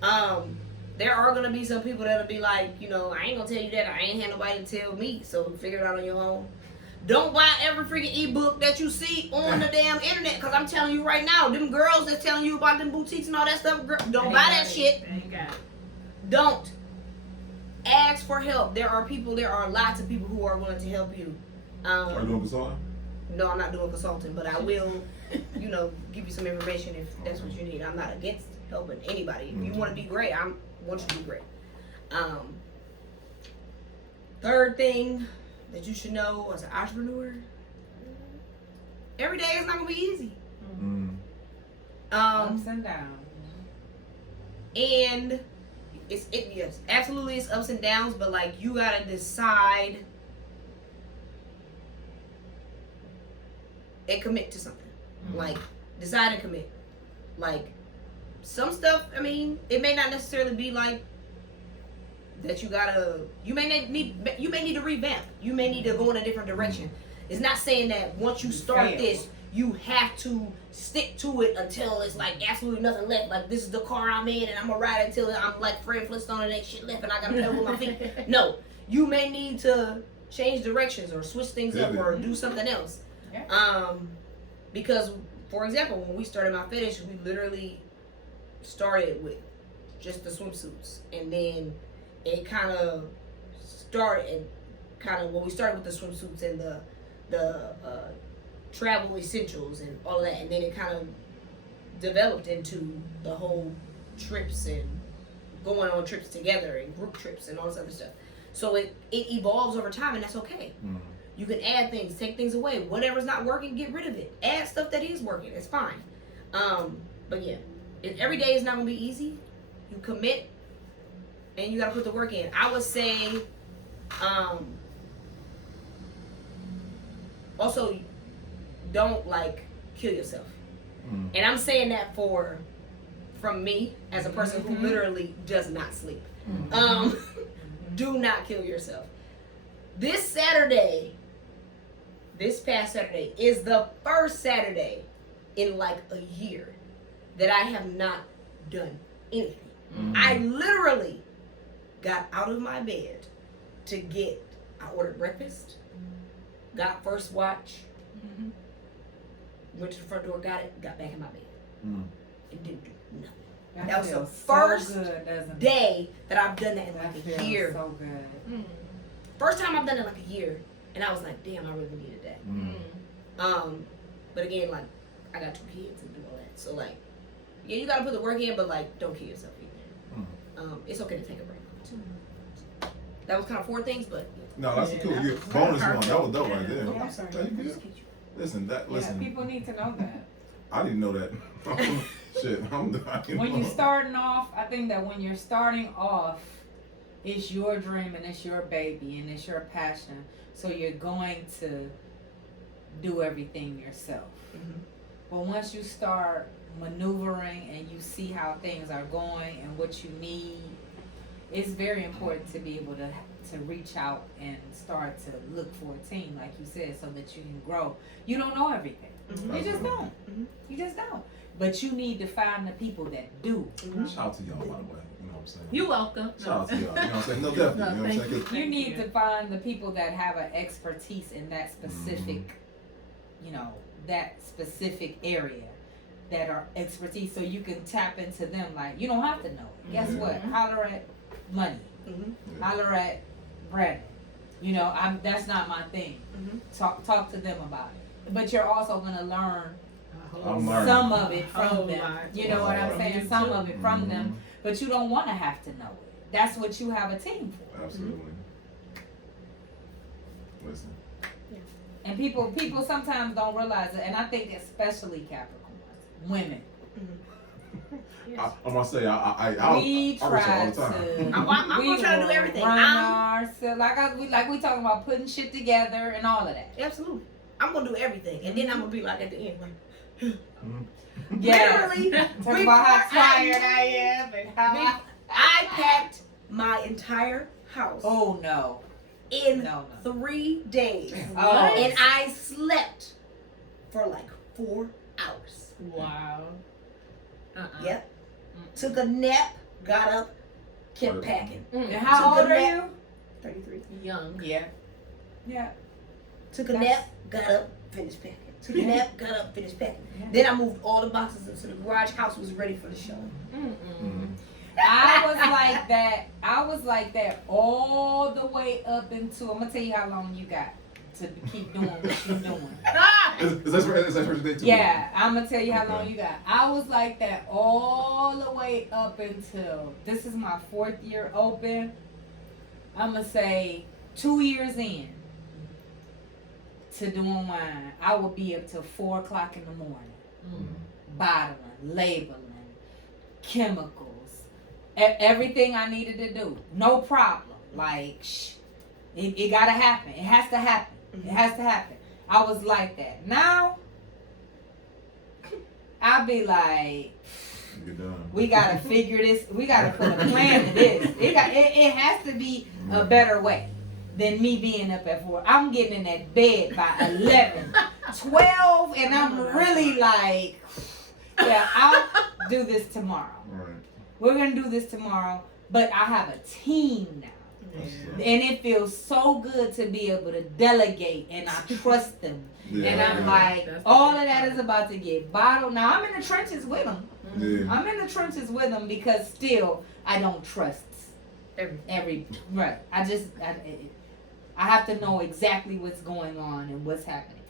There are going to be some people that'll be like, I ain't going to tell you that. I ain't had nobody to tell me, so figure it out on your own. Don't buy every freaking ebook that you see on the damn internet, because I'm telling you right now, them girls that's telling you about them boutiques and all that stuff, don't buy that shit. Ain't got it. Don't. Ask for help. There are lots of people who are willing to help you. Are you doing consulting? No, I'm not doing consulting, but I will, give you some information if that's what you need. I'm not against helping anybody. If you want to be great, I want you to be great. Third thing, that you should know as an entrepreneur. Every day is not gonna be easy. Ups and downs. And yes, absolutely it's ups and downs, but like you gotta decide and commit to something. Like decide and commit. Like some stuff, I mean, it may not necessarily be like that you may need to revamp. You may need to go in a different direction. It's not saying that once you start this, you have to stick to it until it's like absolutely nothing left. Like this is the car I'm in and I'm gonna ride until I'm like Fred Flintstone and ain't shit left and I gotta pedal with my feet. No, you may need to change directions or switch things up or do something else. Because for example, when we started My Fetish, we literally started with just the swimsuits, and then it kind of started when we started with the swimsuits and the travel essentials and all of that, and then it kind of developed into the whole trips and going on trips together and group trips and all this other stuff. So it evolves over time, and that's okay. You can add things, take things away. Whatever's not working, get rid of it. Add stuff that is working. It's fine. But yeah, every day is not gonna be easy. You commit, and you gotta put the work in. I would say, also, don't like kill yourself. And I'm saying that from me as a person who literally does not sleep. Do not kill yourself. This past Saturday is the first Saturday in like a year that I have not done anything. I literally got out of my bed I ordered breakfast, got first watch, went to the front door, got it, got back in my bed, and didn't do nothing. That was the first day that I've done that in like a year. So good. First time I've done it like a year, and I was like, damn, I really needed that. But again, like, I got 2 kids and do all that, so like, yeah, you gotta put the work in, but like, don't kill yourself either. It's okay to take a break. That was kind of 4 things, but no, that's cool. Your bonus one, that was dope right there. Yeah. Thank you. Listen. People need to know that. I didn't know that. Shit, when you're starting off, I think that when you're starting off, it's your dream and it's your baby and it's your passion. So you're going to do everything yourself. But once you start maneuvering and you see how things are going and what you need, it's very important to be able to reach out and start to look for a team, like you said, so that you can grow. You don't know everything. You just don't. You just don't. But you need to find the people that do. Shout out to y'all, by the way. You know what I'm saying? You're welcome. Shout out to y'all. You know what I'm saying? No, definitely. You know what I'm saying? You need to find the people that have an expertise in that specific, that specific area, that are expertise, so you can tap into them. Like, you don't have to know it. Guess what? Holler at Money. Holler at Brandon. That's not my thing. Talk to them about it. But you're also gonna learn some of it from them. You know what I'm saying? Some of it from them. But you don't want to have to know it. That's what you have a team for. Absolutely. Listen. And people sometimes don't realize it, and I think especially Capricorns, women. Yes. I'm gonna say I we try all the time. to. I'm gonna try to do everything. Like we talking about putting shit together and all of that. Absolutely. I'm gonna do everything, and then I'm gonna be like at the end, like, yeah. literally. Talk about how tired I am and how I packed my entire house. Oh no. In 3 days. Oh. And I slept for like 4 hours. Wow. Yep. Took a nap, got up, kept packing. And how old are you? 33. Young. Yeah. Yeah. Took a nap, got up, finished packing. Took a nap, got up, finished packing. Then I moved all the boxes into the garage. House was ready for the show. I was like that all the way up into. I'm gonna tell you how long you got to keep doing what you're doing. Is that first day too? Yeah, I'm gonna tell you how long you got. I was like that all the way up until this is my 4th year open. I'm gonna say 2 years in. to doing wine, I would be up till 4 o'clock in the morning, bottling, labeling, chemicals, everything I needed to do. No problem. Like, it gotta happen. It has to happen. It has to happen. I was like that. Now, I'll be like, we gotta figure this. We gotta put a plan to this. It has to be a better way than me being up at 4. I'm getting in that bed by 11, 12, and I'm really like, yeah, I'll do this tomorrow. Right. We're gonna do this tomorrow, but I have a team now. And it feels so good to be able to delegate, and I trust them. Yeah. And I'm like, all of that is about to get bottled. Now I'm in the trenches with them. Yeah. I'm in the trenches with them because still I don't trust every right. I have to know exactly what's going on and what's happening.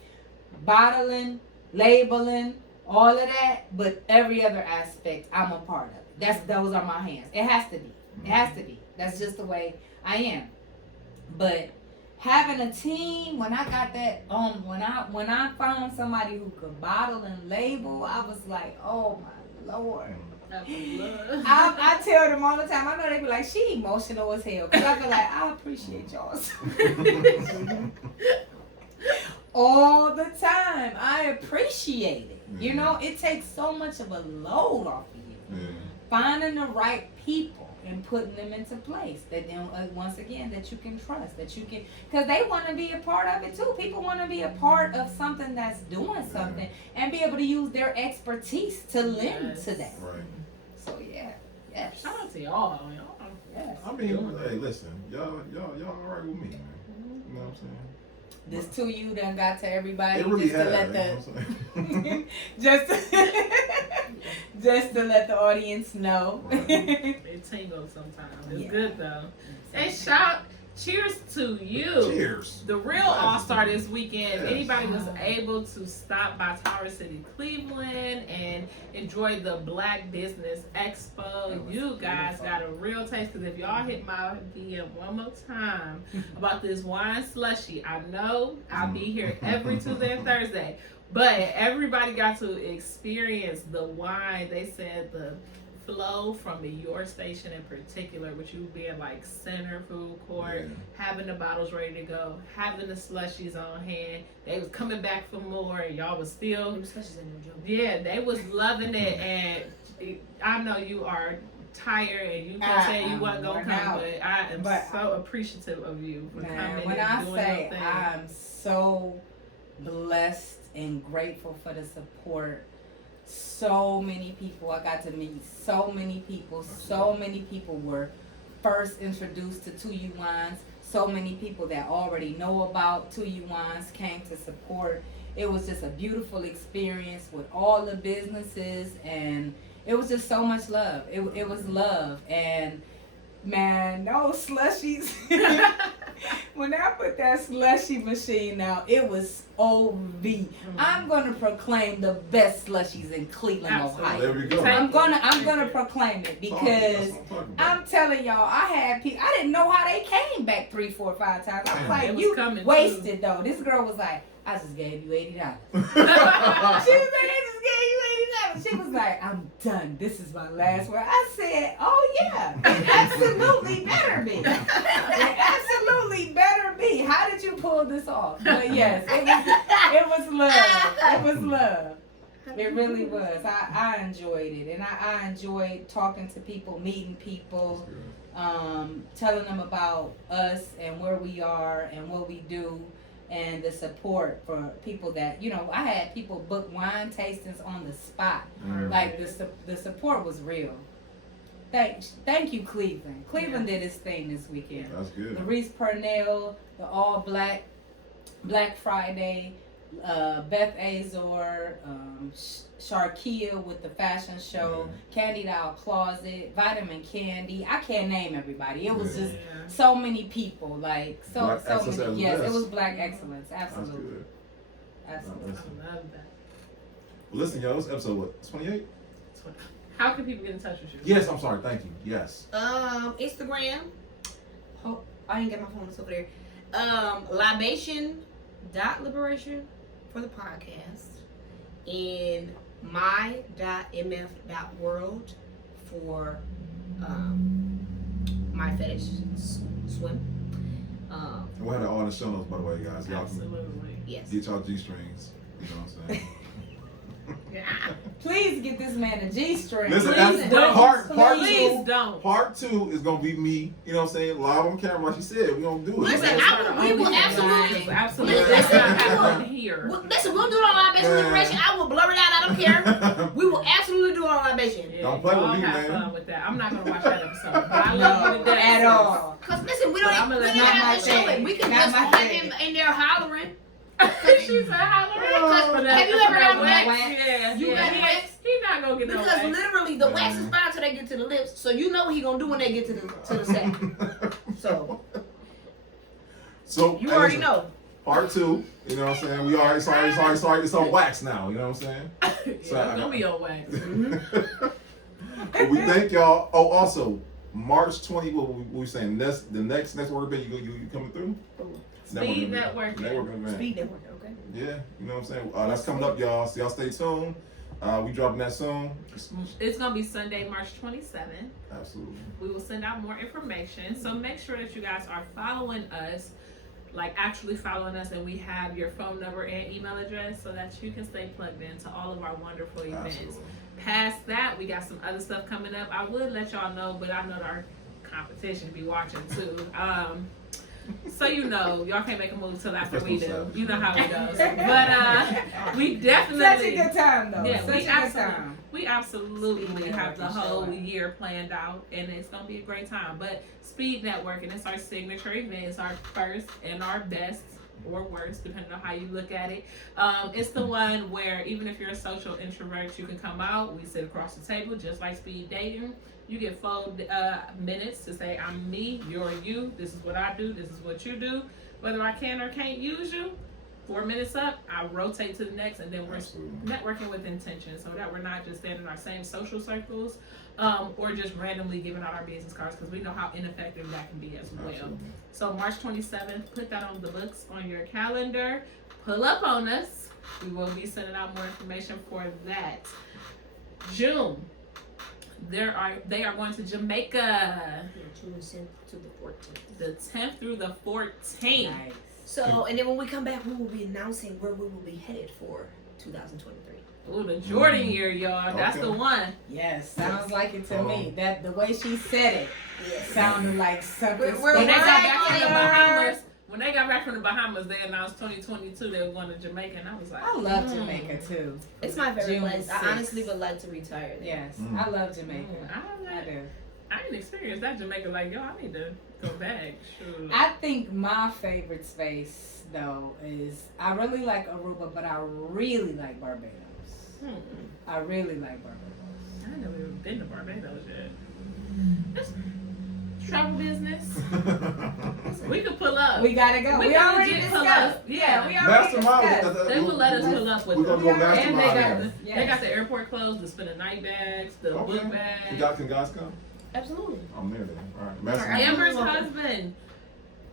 Bottling, labeling, all of that, but every other aspect I'm a part of it. Those are my hands. It has to be. It has to be. That's just the way I am. But having a team, when I got that, when I found somebody who could bottle and label, I was like, oh my Lord. I tell them all the time. I know they be like, she emotional as hell. Cause I be like, I appreciate y'all. All the time. I appreciate it. You know, it takes so much of a load off of you. Finding the right people and putting them into place that then once again that you can trust, that you can, because they want to be a part of it too. People want to be a part of something that's doing something and be able to use their expertise to lend to that. Right. So yeah, yes. Shout out to y'all. Yes. I mean, hey, listen, y'all all right with me, man. You know what I'm saying? This too you done got to everybody It really just to has, let the just to let the audience know. It tingles sometimes. It's good though. And cheers to you. Cheers. The real all-star this weekend. If anybody was able to stop by Tower City, Cleveland and enjoy the Black Business Expo, you guys got a real taste. Because if y'all hit my DM one more time about this wine slushy, I know I'll be here every Tuesday and Thursday. But everybody got to experience the wine. They said the flow from your station in particular, with you being like center food court, having the bottles ready to go, having the slushies on hand. They was coming back for more, and y'all was still, they was loving it. And I know you are tired, and you can say you wasn't gonna come, but I am so appreciative of you for coming. When and I doing say your thing. I'm so blessed and grateful for the support. So many people I got to meet. So many people were first introduced to 2U Wines. So many people that already know about 2U Wines came to support. It was just a beautiful experience with all the businesses, and it was just so much love. It was love, and man, those slushies. When I put that slushy machine out, it was OV. I'm gonna proclaim the best slushies in Cleveland, Ohio. There we go. I'm gonna proclaim it because I'm telling y'all, I had people. I didn't know how they came back 3, 4, 5 times. I was like, you wasted though. This girl was like, I just gave you $80. She was like, I just gave you $80. She was like, I'm done. This is my last word. I said, oh yeah, it absolutely better be. It absolutely better be. How did you pull this off? But yes, it was love. It was love. It really was. I enjoyed it, and I enjoyed talking to people, meeting people, telling them about us and where we are and what we do. And the support for people that, you know, I had people book wine tastings on the spot. Like the support was real. Thank you, Cleveland. Cleveland did its thing this weekend. That's good. Larice Purnell, the all Black Friday, Beth Azor, Sharkia with the fashion show, Candy Doll Closet, Vitamin Candy. I can't name everybody. It was just so many people, like so many. Yes, it was Black excellence. Absolutely. Absolutely. I love that. Well, listen, y'all, it's episode what, 28? How can people get in touch with you? Yes, I'm sorry. Thank you. Yes. Instagram. Oh, I didn't get my phone. It's over there. Libation Liberation for the podcast and my.mf.world for my fetish swim. We'll have that all in the show notes, by the way, guys. Y'all can Absolutely. Yes. get y'all G-strings. You know what I'm saying? Yeah. Please get this man a G-string. Listen, Please don't. part Please two, don't. part 2 is gonna be me. You know what I'm saying? Live on camera, like she said. We gonna do it. Listen, we will absolutely. Absolutely. Listen, That's not we will- happening here. Listen, we'll do it on Libation Liberation. I will blur it out. I don't care. We will absolutely do it on Libation. Yeah, Don't play with y'all me, have man. fun with that. I'm not gonna watch that episode. But I love you to death. At all. Cause listen, we don't But I'm even gonna we let don't my have to show thing. it. We can Not just my have thing. him in there hollering. She said hollering. Because have you ever had wax? Yeah. You got wax? He not gonna get no Because wax. literally the wax is fine till they get to the lips, so you know what he gonna do when they get to the sack. So So you hey, already listen, know. Part 2. You know what I'm saying? We already sorry. It's on wax now. You know what I'm saying? Yeah, it's gonna be on wax. We thank y'all. Oh, also March 20. What we saying? The next word event you coming through? Speed networking. Networking event. Speed network, okay. Yeah, you know what I'm saying? That's coming up, y'all. So y'all stay tuned. We dropping that soon. It's gonna be Sunday, March 27th. Absolutely. We will send out more information. So make sure that you guys are following us, like actually following us, and we have your phone number and email address so that you can stay plugged into all of our wonderful events. Absolutely. Past that, we got some other stuff coming up. I would let y'all know, but I know that our competition be watching too. So you know, y'all can't make a move till after we do. You know how it goes. But we definitely Such a good time, though. Yeah, Such a good time. we absolutely Speed have the networking whole show. year planned out, and it's gonna be a great time. But speed networking, it's our signature event. It's our first and our best or worst, depending on how you look at it. It's the one where even if you're a social introvert, you can come out. We sit across the table, just like speed dating. You get 4 minutes to say, I'm me, you're you, this is what I do, this is what you do. Whether I can or can't use you, 4 minutes up, I rotate to the next, and then we're Absolutely. networking with intention so that we're not just staying in our same social circles or just randomly giving out our business cards, because we know how ineffective that can be as well. Absolutely. So March 27th, put that on the books on your calendar. Pull up on us. We will be sending out more information for that. June, they are going to Jamaica, June 10th to the 14th. the 10th through the 14th. Nice. So, and then when we come back, we will be announcing where we will be headed for 2023. Ooh, the Jordan year, y'all. That's Okay. the one. Yes, sounds like it to me. That the way she said it Yes. sounded like something. We're When they got right back from the there. Bahamas, they announced 2022 they were going to Jamaica, and I was like, I love Jamaica too. It's my favorite June place. 6th. I honestly would like to retire there. Yes, Mm. I love Jamaica. I do. I didn't experience that Jamaica like, yo, I need to go back. Shoot. I think my favorite space though is I really like Aruba, but I really like Barbados. I really like Barbados. I ain't never even been to Barbados yet. It's travel business. We could pull up. We gotta go. We can already legit pull discussed. up. Yeah, we already discussed. They will let us pull up with We're them. gonna go And they got mastermind. the, they got the airport clothes, the spend a night bags, the book Okay. bags. Can guys come? Absolutely. I'm there then. All right. Mastermind. Amber's husband.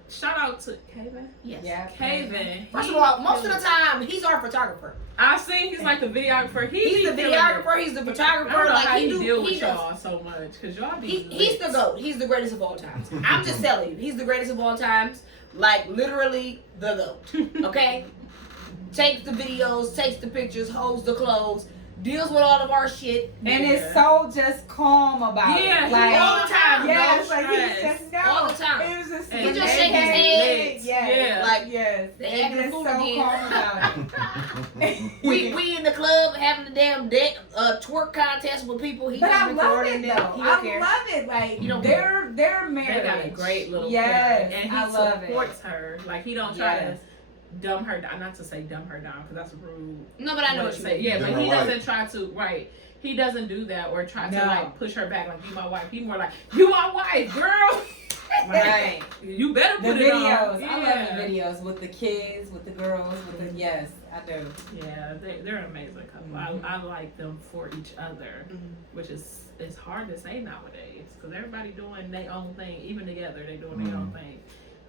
Shout out to Kaven. Yes. Yeah. Kaven. First of all, most of the time, he's our photographer. I've seen he's like the videographer. He's the be killing it. videographer. He's the I don't photographer. know Like how he he deal with he does. y'all so much, because y'all be He's the GOAT. He's the greatest of all times. I'm just telling you, he's the greatest of all times. Like literally the GOAT. Okay? Takes the videos, takes the pictures, holds the clothes, deals with all of our shit. And it's so just calm about Yeah, it. he Like, all the time. yeah, no it's like stress. he's just no. All the time. It was just And he just they shake his get head. lit. Yes. Yeah. Like, Yes. they And acting a just fool so again. calm about it. We in the club having the damn twerk contest with people. He But just I love recording it them. though. He I don't care. love it. Like You don't they're married. They got a great little yes, parent, and he I love it. supports her. Like he don't try Yes. to dumb her down. Not to say dumb her down, because that's rude. No, but I know way what to you say. mean. Yeah, Dumb but her he wife. doesn't try to. Right. He doesn't do that or try to No. like push her back like you my wife. He more like you my wife, girl. Right. You better The put it on. videos. Yeah. I love the videos with the kids, with the girls, with the yes, I do. Yeah, they're an amazing couple. Mhm. I like them for each other, Mhm. which is it's hard to say nowadays because everybody doing their own thing. Even together, they doing their own thing.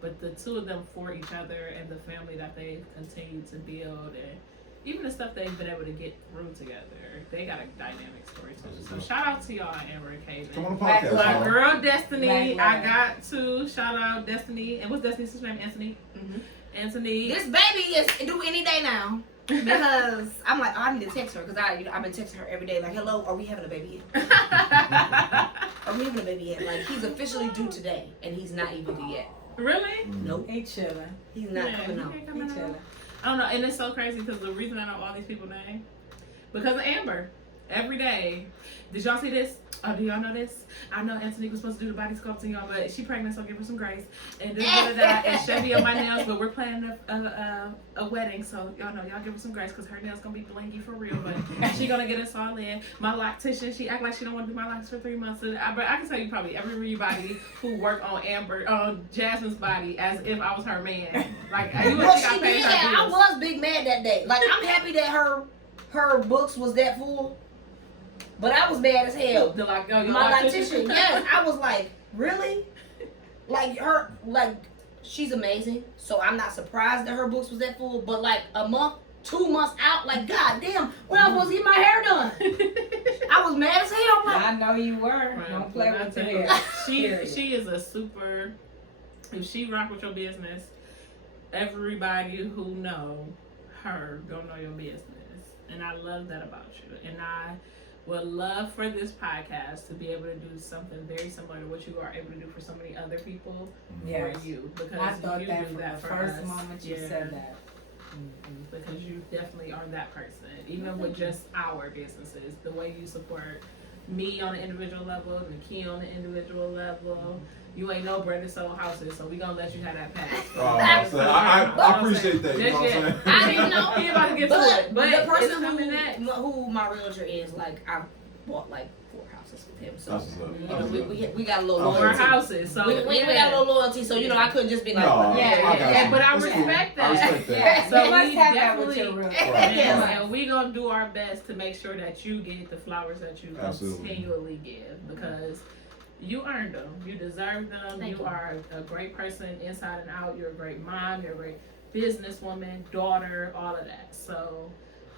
but the two of them for each other and the family that they've continued to build, and even the stuff they've been able to get through together, they got a dynamic story too. So shout out to y'all, Amber and Kaden. Come on the podcast, My y'all. girl Destiny, Black I got to shout out Destiny. And what's Destiny's sister name? Anthony. Mhm. Anthony. This baby is due any day now. Because I'm like, oh, I need to text her because I've been texting her every day like, hello, are we having a baby yet? Are we having a baby yet? Like, he's officially due today and he's not even due yet. Really? Nope. He chilling. He's not Yeah, coming he out. ain't He coming out. chilling. I don't know, and it's so crazy because the reason I know all these people's names because of Amber. Every day. Did y'all see this? Oh, do y'all know this? I know Anthony was supposed to do the body sculpting, y'all, but she pregnant, so give her some grace. And this, and Chevy on my nails, but we're planning a wedding, so y'all know, y'all give her some grace because her nails gonna be blingy for real, but she gonna get us all in. My loctician, she act like she don't want to do my locks for 3 months. So but I can tell you probably everybody who worked on Jazmine's body as if I was her man. Like, you would Well, think I she paid did. her I bills. was big mad that day. Like, I'm happy that her books was that full. But I was mad as hell. The, like, oh, your My loctician? loctician, yes. I was like, really? She's amazing. So I'm not surprised that her books was that full. But like a month, 2 months out, like, god damn, when I was supposed to get my hair done. I was mad as hell. Like, I know you were. Right, Don't play when I with the tell you, hair. She is a super. If she rock with your business, everybody who know her gonna know your business, and I love that about you. And I would love for this podcast to be able to do something very similar to what you are able to do for so many other people Yes. for you, because I thought you that do from that the for first us. moment you Yeah. said that. Because you definitely are that person, even with just our businesses. The way you support me on an individual level, Nikki on an individual level. You ain't no Brenda sold houses, so we gonna let you have that pass. So I appreciate that. You know what I'm saying? I didn't know. He about to get to it, but the person it's coming next. who my realtor is, like, I bought like 4 houses with him. So That's what's up. you That's know, what's up. we got a little Okay. More loyalty. houses, so We got a little loyalty, so you know I couldn't just be like, No, Yeah, I got yeah, you. but I That's cool. respect I that. respect that. Yeah, So you must we have that with your definitely- real. Right. Yeah, and we gonna do our best to make sure that you get the flowers that you Absolutely. continually give, because you earned them. You deserve them. Thank You you. are a great person inside and out. You're a great mom. You're a great businesswoman, daughter, all of that. So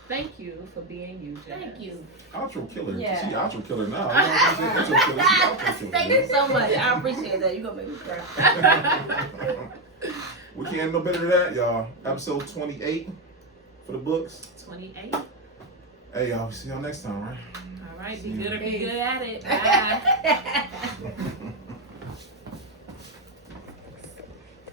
thank you for being you, Jazz. thank you. Outro killer. Yeah. She outro killer now. I don't know if she outro killer. She outro killer. Thank you so much. I appreciate that. You gonna make me cry. We can't no better than that, y'all. Episode 28 for the books. 28. Hey, y'all. See y'all next time, right? All right. Be See good or be you. good at it. Bye. Bye.